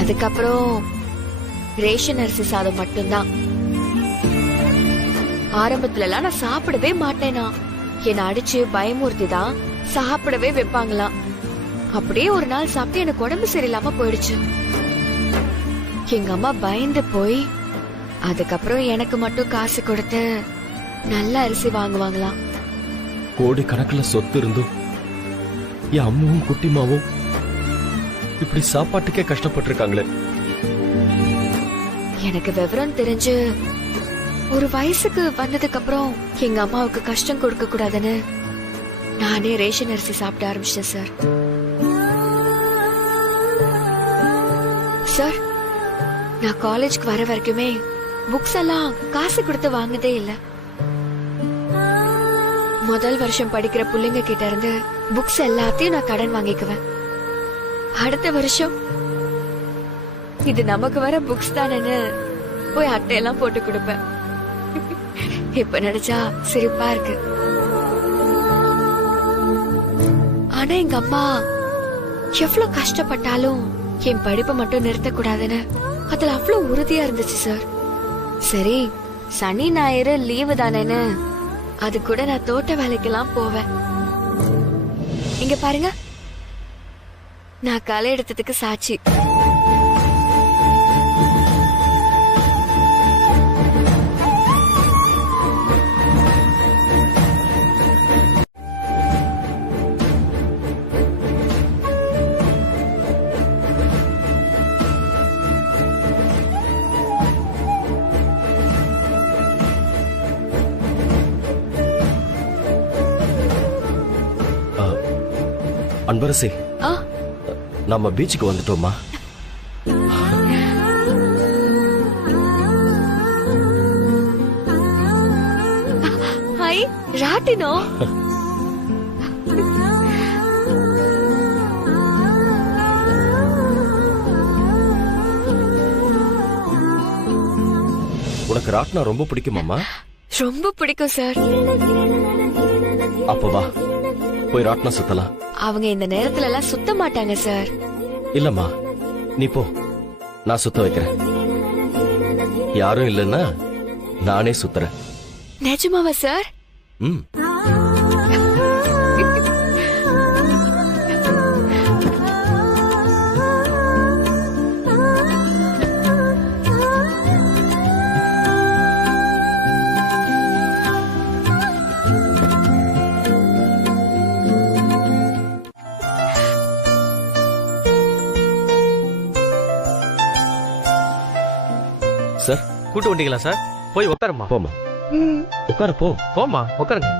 அதுக்கப்புறம் ரேஷன் அரிசி சாதம் மட்டும்தான். ஆரம்பத்துல எல்லாம் நான் சாப்பிடவே மாட்டேனா. என்னை அடிச்சு பயமூர்த்தி தான் சாப்பிடவே வைப்பாங்களாம். அப்படியே ஒரு நாள் சாப்பிட்டு எனக்கு உடம்பு சரியில்லாம போயிடுச்சு. எங்க அம்மா பயந்து போய் அதுக்கப்புறம் எனக்கு மட்டும் காசு கொடுத்து நல்ல அரிசி வாங்குவாங்களாம். கோடி கணக்குல சொத்து இருந்தும் என் அம்மாவும் குட்டிமாவும் இப்படி சாப்பாட்டுக்கே கஷ்டப்பட்டிருக்காங்களே. எனக்கு விவரம் தெரிஞ்சு ஒரு வயசுக்கு வந்ததுக்கு அப்புறம் எங்க அம்மாவுக்கு கஷ்டம் கொடுக்க கூடாதுன்னு நானே ரேஷன் அரிசி சாப்பிட ஆரம்பிச்சேன் சார். சார், நான் காலேஜ்க்கு வர வரைக்குமே புக்ஸ் எல்லாம் காசு கொடுத்து வாங்கதே இல்ல. முதல் வருஷம் படிக்கிற பிள்ளைங்க கிட்ட இருந்து புக்ஸ் எல்லாத்தையும் நான் கடன் வாங்கிக்குவேன். அடுத்த வருஷம் இது நமக்கு வர புக்ஸ் தானேன்னு போய் அட்டையெல்லாம் போட்டு கொடுப்பேன். இப்ப நினைச்சா சிரிப்பா இருக்கு. ஆனா எங்க அம்மா எவ்வளவு கஷ்டப்பட்டாலும் என் படிப்பை மட்டும் நிறுத்தக்கூடாதுன்னு அதுல அவ்வளவு உறுதியா இருந்துச்சு சார். சரி, சனி ஞாயிறு லீவு தானேன்னு அது கூட நான் தோட்ட வேலைக்கெல்லாம் போவேன். இங்க பாருங்க, நான் களை எடுத்ததுக்கு சாட்சி. அன்பரசி, நம்ம பீச்சுக்கு வந்துட்டோமா? ஹாய் ராட்டினோ. உனக்கு ராட்டினா ரொம்ப பிடிக்குமாமா? ரொம்ப பிடிக்கும் சார். அப்ப வா, போய் ராட்டினா சுத்தலாம். அவங்க இந்த நேரத்துல எல்லாம் சுத்த மாட்டாங்க சார். இல்லம்மா, நீ போ, நான் சுத்த வைக்கிறேன். யாரும் இல்லைன்னா நானே சுத்துறேன். நிஜமாவா சார்? ம். சார், கூட்டு வந்தீங்களா சார்? போய் உட்காருமா. போமா, உட்கார போ. போமா, உட்காருங்க.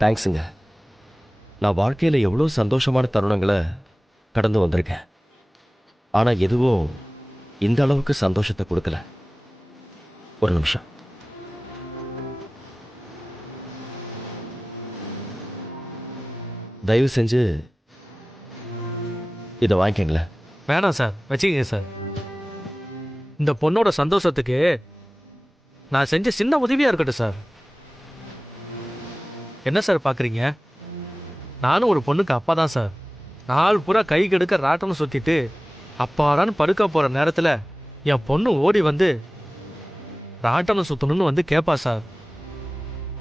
தேங்க்ஸுங்க. நான் வாழ்க்கையில் எவ்வளோ சந்தோஷமான தருணங்களை கடந்து வந்திருக்கேன். ஆனால் எதுவும் இந்த அளவுக்கு சந்தோஷத்தை கொடுக்கல. ஒரு நிமிஷம். தயவு செஞ்சு இதை வாங்கிக்கங்களேன். வேணாம் சார், வச்சுக்கங்க சார். இந்த பொண்ணோட சந்தோஷத்துக்கு நான் செஞ்ச சின்ன உதவியாக இருக்கட்டும் சார். என்ன சார் பார்க்குறீங்க? நானும் ஒரு பொண்ணுக்கு அப்பா தான் சார். நாள் பூரா கை கெடுக்க ராட்டம்னு சுற்றிட்டு அப்பாடான்னு படுக்க போகிற நேரத்தில் என் பொண்ணு ஓடி வந்து ராட்டம்னு சுற்றணும்னு வந்து கேட்பா சார்.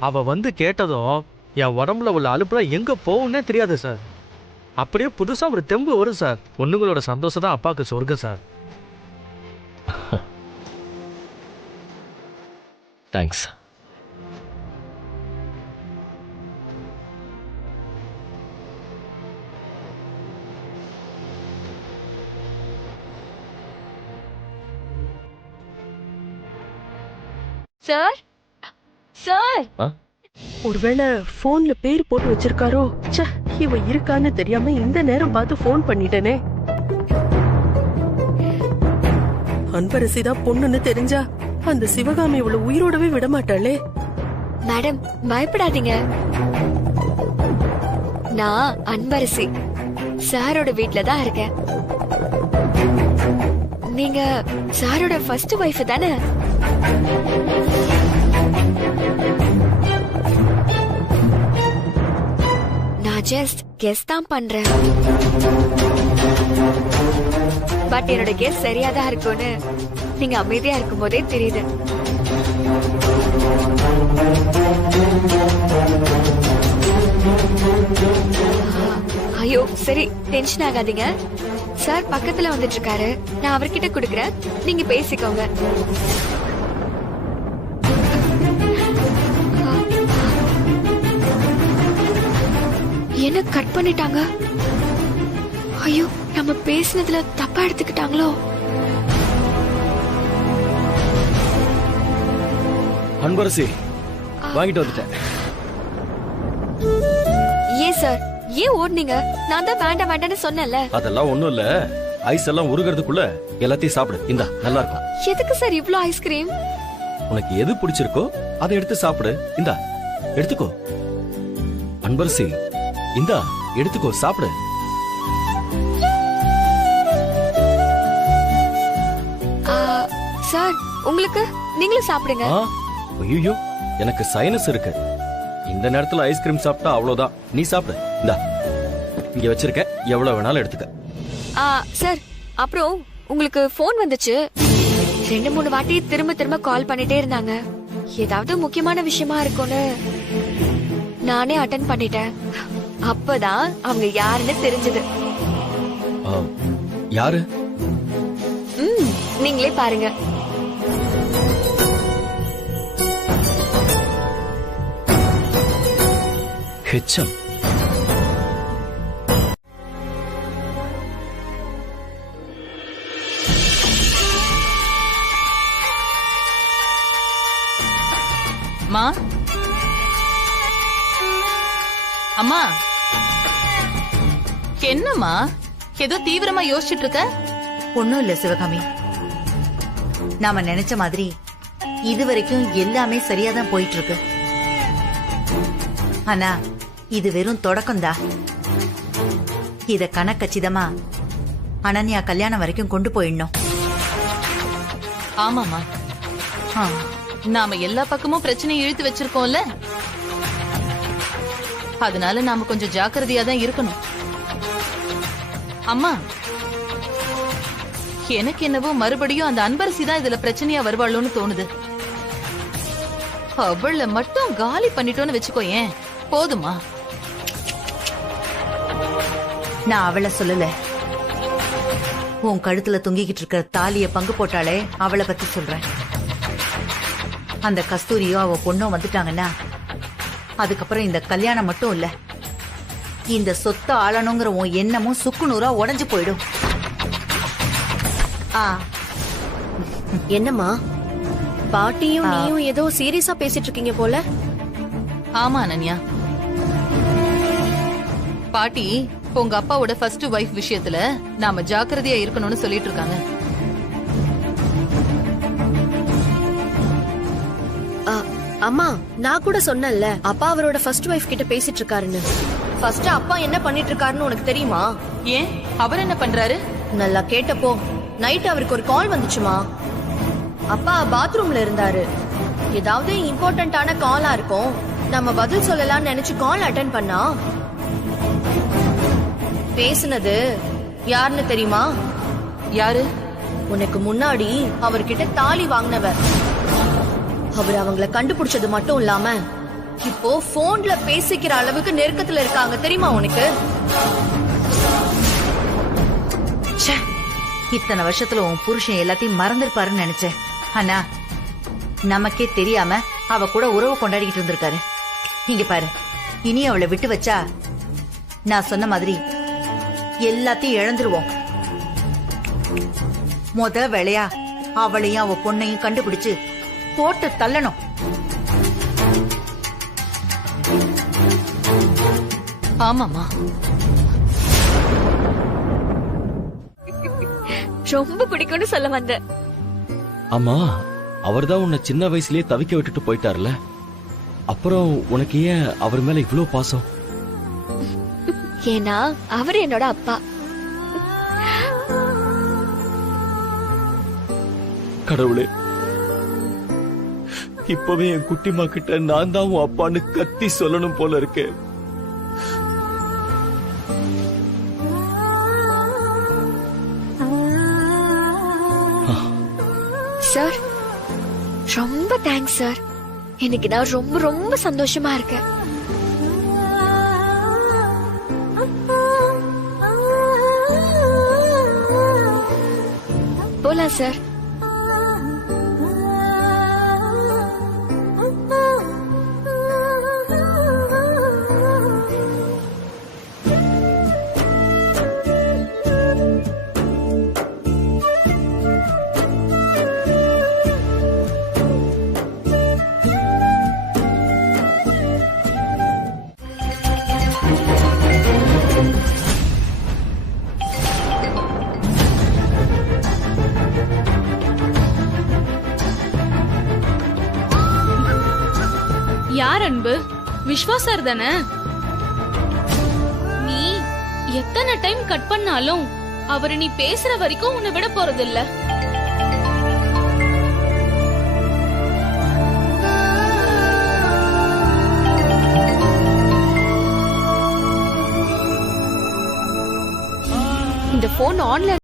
அவள் வந்து கேட்டதும் என் உடம்புல உள்ள அலுப்புலாம் எங்கே போகும்னே தெரியாது சார். அப்படியே புதுசாக ஒரு தெம்பு வரும் சார். பொண்ணுங்களோட சந்தோஷம் தான் அப்பாவுக்கு சொர்க்கம் சார். தேங்க்ஸ். சார் சார் ஒருவேளை போன்ல பேர் போட்டு வச்சிருக்காரோ? ச்சே, இவ இருக்கான்னு தெரியாம இந்த நேரம் பார்த்து போன் பண்ணிட்டேனே. அன்பரசி தான் பொண்ணுன்னு தெரிஞ்சா அந்த சிவகாமி இவளை உயிரோடவே விட மாட்டாளே. மேடம் பயப்படாதீங்க, நான் அன்பரசி சாரோட வீட்ல தான் இருக்கேன். நீங்க சாரோட ஃபர்ஸ்ட் வைஃப் தானே? நான் ஜஸ்ட் கெஸ் தான் பண்றேன். பட் என்னோட கெஸ் சரியாதான் இருக்கும்னு நீங்க அமைதியா இருக்கும் போதே தெரியுது. ஐயோ சரி, டென்ஷன் ஆகாதீங்க. சார் பக்கத்துல வந்துட்டு இருக்காரு, நான் அவர்கிட்ட குடுக்கறேன், நீங்க பேசிக்கோங்க. என்ன கட் பண்ணிட்டாங்க? ஐயோ, நம்ம பேசினதுல தப்பா எடுத்துக்கிட்டாங்களோ? அன்பரசி வாங்கிட்டு வந்துட்டேன். ஏன் சார், ஏன் ஓடுனீங்க? நான் தான் வேண்டாம் வேண்டாம்னு சொன்னேன்ல. அதெல்லாம் ஒண்ணும் இல்ல, ஐஸ் எல்லாம் உருகிறதுக்குள்ள எல்லாத்தையும் சாப்பிடு. இந்தா, நல்லா இருக்கும். எதுக்கு சார் இவ்ளோ ஐஸ்கிரீம்? உனக்கு எது பிடிச்சிருக்கோ அதை எடுத்து சாப்பிடு. இந்தா எடுத்துக்கோ. அன்பரசி இந்தா எடுத்துக்கோ, சாப்பிடு. சார் உங்களுக்கு, நீங்களும் சாப்பிடுங்க. ஐயோ, எனக்கு சைனஸ் இருக்கு. இந்த நேரத்துல ஐஸ்கிரீம் சாப்பிட்டா அவ்வளவுதான். நீ சாப்பிடு. இந்தா இங்க வச்சிருக்க, எவ்வளவு வேணாலும் எடுத்துக்க. சார் அப்புறம் உங்களுக்கு போன் வந்துச்சு. 2-3 வாட்டி திரும்ப திரும்ப கால் பண்ணிட்டே இருந்தாங்க. ஏதாவது முக்கியமான விஷயமா இருக்கும்னு நானே அட்டென்ட் பண்ணிட்டேன். அப்பதான் அவங்க யாருன்னு தெரிஞ்சது. யாரு? நீங்களே பாருங்க. ஹெச்எம். அம்மா, அம்மா, என்னம்மா ஏதோ தீவிரமா யோசிச்சுட்டு இருக்க? ஒண்ணும் இல்ல சிவகாமி, நாம நினைச்ச மாதிரி இதுவரைக்கும் எல்லாமே சரியாதான் போயிட்டு இருக்கு. ஆனா இது வெறும் தொடக்கம்தான். இத கணக்கச்சிதமா அனன்யா கல்யாணம் வரைக்கும் கொண்டு போயிடணும். ஆமாமா, நாம எல்லா பக்கமும் பிரச்சனையை இழுத்து வச்சிருக்கோம்ல, அதனால நாம கொஞ்சம் ஜாக்கிரதையா தான் இருக்கணும். அம்மா, எனக்கு என்னவோ மறுபடியும் அந்த அன்பரசி தான் இதுல பிரச்சனையா வருவாளோன்னு தோணுது. அவளை மட்டும் காலி பண்ணிட்டோன்னு வச்சுக்கோ, ஏன் போதுமா? நான் அவளை சொல்லல, உன் கழுத்துல தொங்கிக்கிட்டு இருக்கிற தாலிய பங்கு போட்டாலே அவளை பத்தி சொல்றேன். அந்த கஸ்தூரியோ அவ பொண்ணோ வந்துட்டாங்கன்னா அதுக்கப்புறம் இந்த கல்யாணம் மட்டும் இல்ல, இந்த சொத்தை ஆளணுங்கிற உன் எண்ணமும் சுக்குநூறா உடைஞ்சு போயிடும். என்னம்மா பாட்டியும் நீயும் ஏதோ சீரியஸா பேசிட்டு இருக்கீங்க போல? ஆமா அனன்யா, பாட்டி உங்க அப்பாவோட ஃபர்ஸ்ட் வைஃப் விஷயத்துல நாம ஜாக்கிரதையா இருக்கணும்னு சொல்லிட்டு இருக்காங்க. அம்மா, நான் கூட சொன்னேன்ல அப்பா அவரோட ஃபர்ஸ்ட் வைஃப் கிட்ட பேசிட்டு இருக்காருன்னு. ஃபர்ஸ்ட் அப்பா என்ன பண்ணிட்டு இருக்காருன்னு உனக்கு தெரியுமா? ஏன், அவர் என்ன பண்றாரு? நல்லா கேட்டப்போ நைட் அவருக்கு ஒரு கால் வந்துச்சுமா. அப்பா பாத்ரூம்ல இருந்தாரு. ஏதாவது இம்பார்ட்டன்டான காலா இருக்கும், நம்ம பதில் சொல்லலாம்னு நினைச்சு கால் அட்டென்ட் பண்ணா பேசுனது யாருன்னு தெரியுமா? யாரு? உனக்கு முன்னாடி அவர்கிட்ட தாலி வாங்கினவர். அவர் அவங்கள கண்டுபிடிச்சது மட்டும் இல்லாம இப்போ போன்ல பேசிக்கிற அளவுக்கு நெருக்கத்துல இருக்காங்க, தெரியுமா உனக்கு? இத்தனை வருஷத்துல உன் புருஷன் எல்லாத்தையும் மறந்துருப்பாருன்னு நினைச்சேன். ஆனா நமக்கே தெரியாம அவ கூட உறவு கொண்டாடிக்கிட்டு இருந்திருக்காரு. இங்க பாரு, இனி அவளை விட்டு வச்சா நான் சொன்ன மாதிரி எல்லாத்தையும் இழந்துருவோம். முத வேளையா அவளையும் அவ பொண்ணையும் கண்டுபிடிச்சு போட்டு தள்ளணும். ஆமாமா, ரொம்ப பிடிக்கும்னு சொல்ல வந்தேன். ஆமா, அவர்தான் உன்னை சின்ன வயசுலயே தவிக்க விட்டுட்டு போயிட்டார்ல, அப்புறம் உனக்கு ஏன் அவர் மேல இவ்ளோ பாசம்? ஏன்னா அவர் என்னோட அப்பா. கடவுளே, இப்பவே என் குட்டிமா கிட்ட நான் தான் உன் அப்பான்னு கத்தி சொல்லணும் போல இருக்கு. சார், ரொம்ப தேங்க்ஸ் சார். எனக்கு நான் ரொம்ப ரொம்ப சந்தோஷமா இருக்கேன். போலாம் சார். யார் அன்பு? விஸ்வா சார் தானே? நீ எத்தனை டைம் கட் பண்ணாலும் அவரு நீ பேசுற வரைக்கும் உன்னை விட போறது இல்ல. இந்த போன் ஆன்ல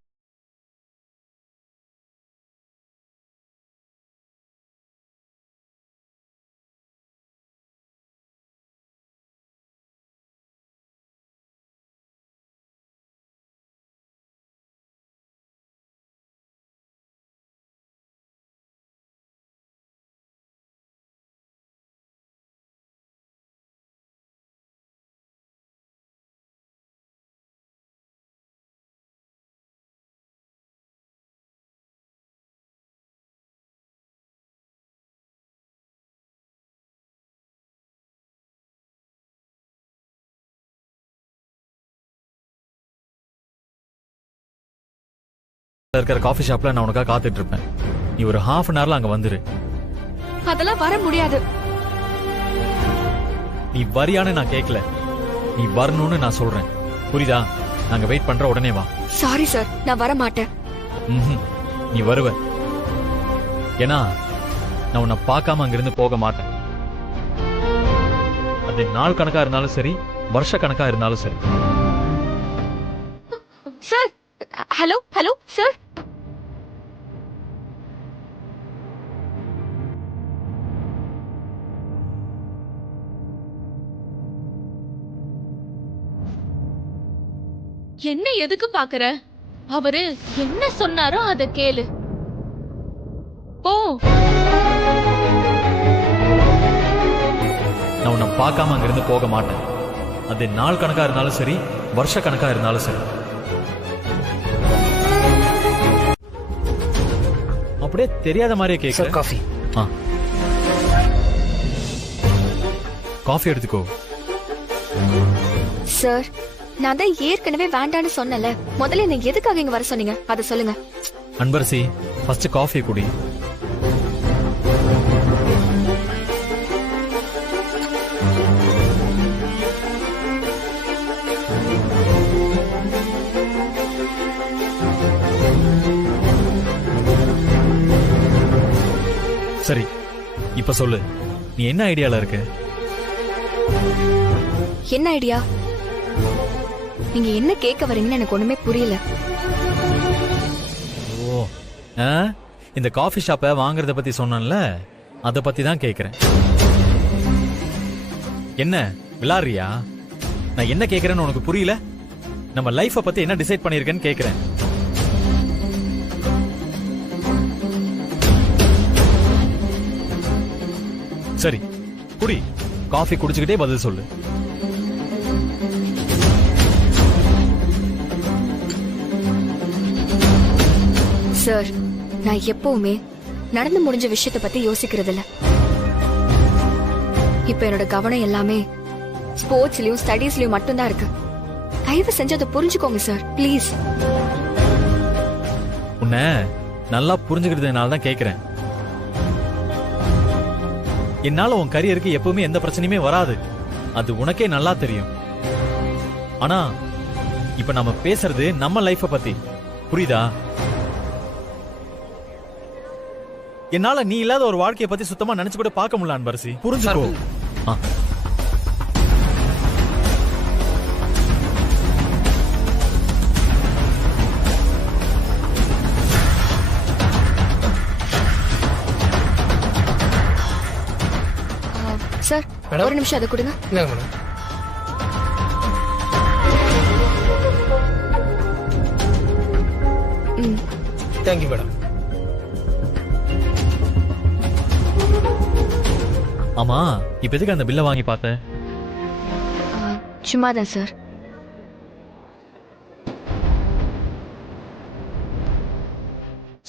இருக்கிற காஃபி ஷாப்ல நான் உனக்காக காத்துட்டு இருப்பேன். நீ ஒரு ஹாஃப் அன் ஹவர்ல அங்க வந்துரு. அதெல்லாம் வர முடியாது. நீ வரியான்னு நான் கேட்கல, நீ வரணும்னு நான் சொல்றேன். புரியுதா? நாங்க வெயிட் பண்ற, உடனே வா. சாரி சார், நான் வர மாட்டேன். நீ வருவ. ஏன்னா நான் உன்னை பார்க்காம அங்கிருந்து போக மாட்டேன். அது நாள் கணக்கா இருந்தாலும் சரி, வருஷ கணக்கா இருந்தாலும் சரி. Sir, hello hello sir. என்ன எதுக்கு பாக்குற? அவரு என்ன சொன்னாரோ அத கேளு. போ. நான் உன்னை பார்க்காம அங்கிருந்து போக மாட்டேன். அது நாள் கணக்கா இருந்தாலும் சரி, வருஷ கணக்கா இருந்தாலும் சரி. அப்படியே தெரியாத மாதிரியே கேட்க. காஃபி. காஃபி எடுத்துக்கோ. சார், நான் தான் ஏற்கனவே வேண்டான்னு சொன்னல. முதல்ல என்ன எதுக்காக இங்க வர சொன்னீங்க அத சொல்லுங்க. அன்பரசி, ஃபர்ஸ்ட் காஃபி குடி. சரி, இப்ப சொல்லு, நீ என்ன ஐடியால இருக்க? என்ன ஐடியா? நீங்க என்ன கேட்க வரீங்கன்னு எனக்கு ஒண்ணுமே புரியல. ஓ, இந்த காஃபி ஷாப்பை வாங்குறத பத்தி சொன்னேன்ல, அத பத்தி தான் கேக்குறேன். என்ன விளாடுறியா? நான் என்ன கேக்குறேன்னு உனக்கு புரியல? நம்ம லைஃப பத்தி என்ன டிசைட் பண்ணிருக்கேன்னு கேக்குறேன். சரி, குடி. காஃபி குடிச்சுக்கிட்டே பதில் சொல்லு. சார், நான் எப்பவுமே நடந்து முடிஞ்ச விஷயத்த பத்தி யோசிக்கிறது இல்ல. இப்ப என்னோட கவனம் எல்லாமே ஸ்போர்ட்ஸ்லயும் ஸ்டடீஸ்லயும் மட்டும்தான் இருக்கு. தயவு செஞ்சு அதை புரிஞ்சுக்கோங்க சார், ப்ளீஸ். உன்னை நல்லா புரிஞ்சுக்கிறதுனால தான் கேக்குறேன். என்னால உன் கரியருக்கு எப்பவுமே எந்த பிரச்சனையுமே வராது, அது உனக்கே நல்லா தெரியும். ஆனா இப்ப நம்ம பேசுறது நம்ம லைஃப பத்தி, புரியுதா? என்னால நீ இல்லாத ஒரு வாழ்க்கைய பத்தி சுத்தமா நினைச்சு கூட பார்க்க முடியல அன்பரசி, புரிஞ்சுக்கோ. சார் ஒரு நிமிஷம் அதை கொடுங்க. Thank you madam. ஆமா, இப்ப எதுக்கு அந்த பில்ல வாங்கி பார்த்த? சும்மாதான் சார்.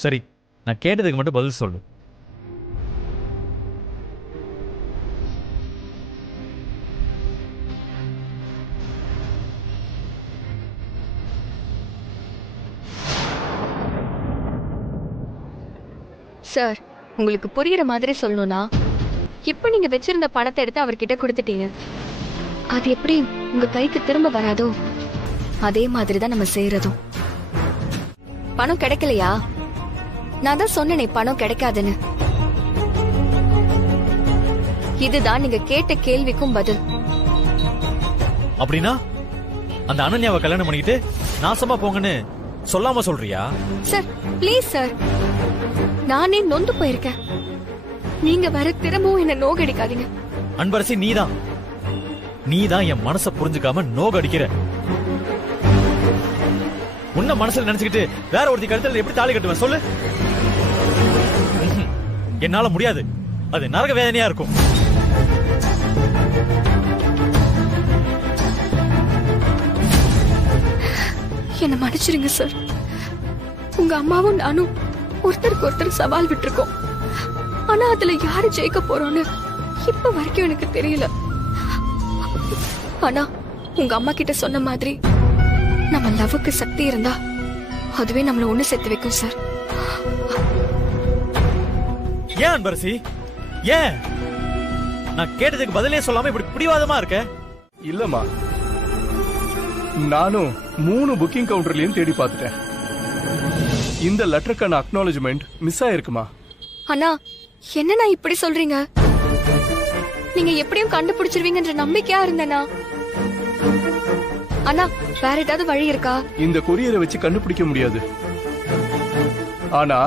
சரி, நான் கேட்டதுக்கு மட்டும் பதில் சொல்லு. சார், உங்களுக்கு புரியுற மாதிரி சொல்லணும்னா, இப்ப நீங்க வச்சிருந்த பணத்தை எடுத்து அவர்கிட்ட கொடுத்துட்டீங்க. அது எப்படி உங்க கைக்கு திரும்ப வராதோ அதே மாதிரிதான் நம்ம செய்யறதும். பணம் கிடைக்கலையா? நான் தான் சொன்னேனே பணம் கிடைக்காதுன்னு. இதுதான் நீங்க கேட்ட கேள்விக்கும் பதில். அப்படின்னா அந்த அனன்யாவை கல்யாணம் பண்ணிக்கிட்டு நாசமா போங்கன்னு சொல்லாம சொல்றியா? சார் ப்ளீஸ் சார், நானே நொந்து போயிருக்கேன். நீங்க வர திரும்பவும் என்ன நோகடிக்காதீங்க. அன்பரசி, நீதான் என் மனச புரிஞ்சுக்காம நோகடிக்கிற. உன்ன மனசுல நினைச்சுக்கிட்டு வேற ஒருத்தி கழுத்துல எப்படி தாலி கட்டுவேன் சொல்லு? என்னால முடியாது, அது நரக வேதனையா இருக்கும். என்ன மன்னிச்சிருங்க சார். உங்க அம்மாவும் நானும் ஒருத்தருக்கு ஒருத்தர் சவால் விட்டுருக்கோம். ஆனா அதுல யாரு ஜெயிக்க போறோம்னு இப்ப வரைக்கும் எனக்கு தெரியல. ஆனா உங்க அம்மா கிட்ட சொன்ன மாதிரி நம்ம லவ்வுக்கு சக்தி இருந்தா அதுவே நம்மள ஒண்ணு சேர்த்து வைக்கும் சார். ஏன் அன்பரசி, ஏன் நான் கேட்டதுக்கு பதிலே சொல்லாம இப்படி பிடிவாதமா இருக்க? இல்லம்மா, நானும் 3 புக்கிங் கவுண்டர்லயும் தேடி பார்த்துட்டேன். இந்த லெட்டருக்கான அக்னாலஜ்மெண்ட் மிஸ் ஆயிருக்குமா? அண்ணா, என்னண்ணா இப்படி சொல்றீங்க? நீங்க எப்படியும் கண்டுபிடிச்சிருவீங்கன்ற நம்பிக்கையா இருந்தேனா? அண்ணா, வேற ஏதாவது வழி இருக்கா? இந்த கொரியரை வச்சு கண்டுபிடிக்க முடியாது. ஆனா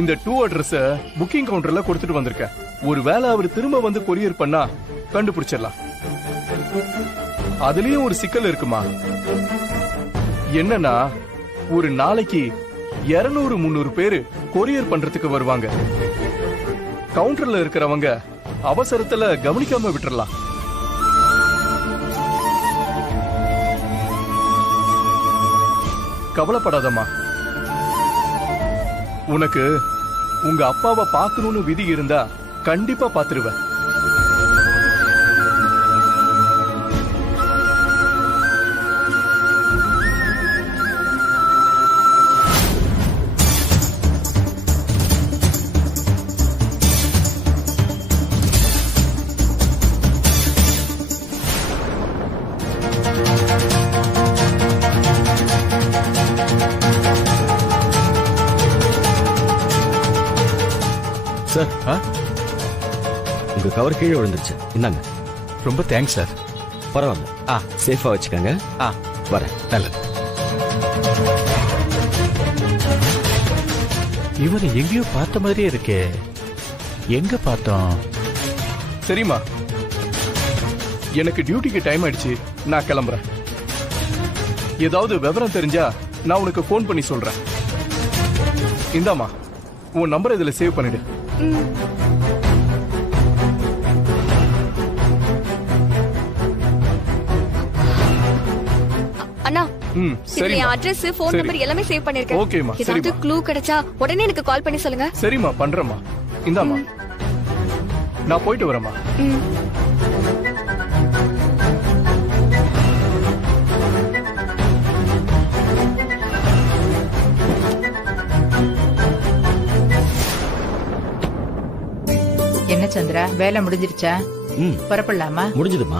இந்த 2 அட்ரஸ் புக்கிங் கவுண்டர்ல கொடுத்துட்டு வந்திருக்கேன். ஒருவேளை அவர் திரும்ப வந்து கொரியர் பண்ணா கண்டுபிடிச்சிடலாம். அதுலயும் ஒரு சிக்கல் இருக்குமா? என்னன்னா, ஒரு நாளைக்கு 200-300 பேரு கொரியர் பண்றதுக்கு வருவாங்க. கவுண்டர்ல இருக்கிறவங்க அவசரத்துல கவனிக்காம விட்டுறலாம். கவலைப்படாதம்மா, உனக்கு உங்க அப்பாவை பார்க்கணும்னு விதி இருந்தா கண்டிப்பா பாத்துருவேன். சார், உங்க கவர் கீழே விழுந்துருச்சு, இந்தாங்க. ரொம்ப தேங்க்ஸ் சார். பரவாயில்ல, சேஃபா வச்சுக்கோங்க. வரேன். நல்லது. இவரை எங்கேயோ பார்த்த மாதிரியே இருக்கே, எங்க பார்த்தோம்? சரிம்மா, எனக்கு டியூட்டிக்கு டைம் ஆயிடுச்சு, நான் கிளம்புறேன். ஏதாவது விவரம் தெரிஞ்சா நான் உனக்கு போன் பண்ணி சொல்றேன். இந்தாமா, உன் நம்பர் இதுல சேவ் பண்ணிடு. அண்ணா, ம் இதுல சரிம்மா என் அட்ரஸ் ஃபோன் சரி. நம்பர் எல்லாமே சேவ் பண்ணிருக்கேன். ஓகேம்மா, ஏதாவது சரிம்மா. க்ளூ கிடைச்சா உடனே எனக்கு கால் பண்ணி சொல்லுங்க. சரிம்மா பண்றேம்மா. இந்தாம்மா, நான் போயிட்டு வரேம்மா. ம். என்ன சந்திரா, வேலை முடிஞ்சிருச்சா? ம் புறப்படலாமா? முடிஞ்சதுமா.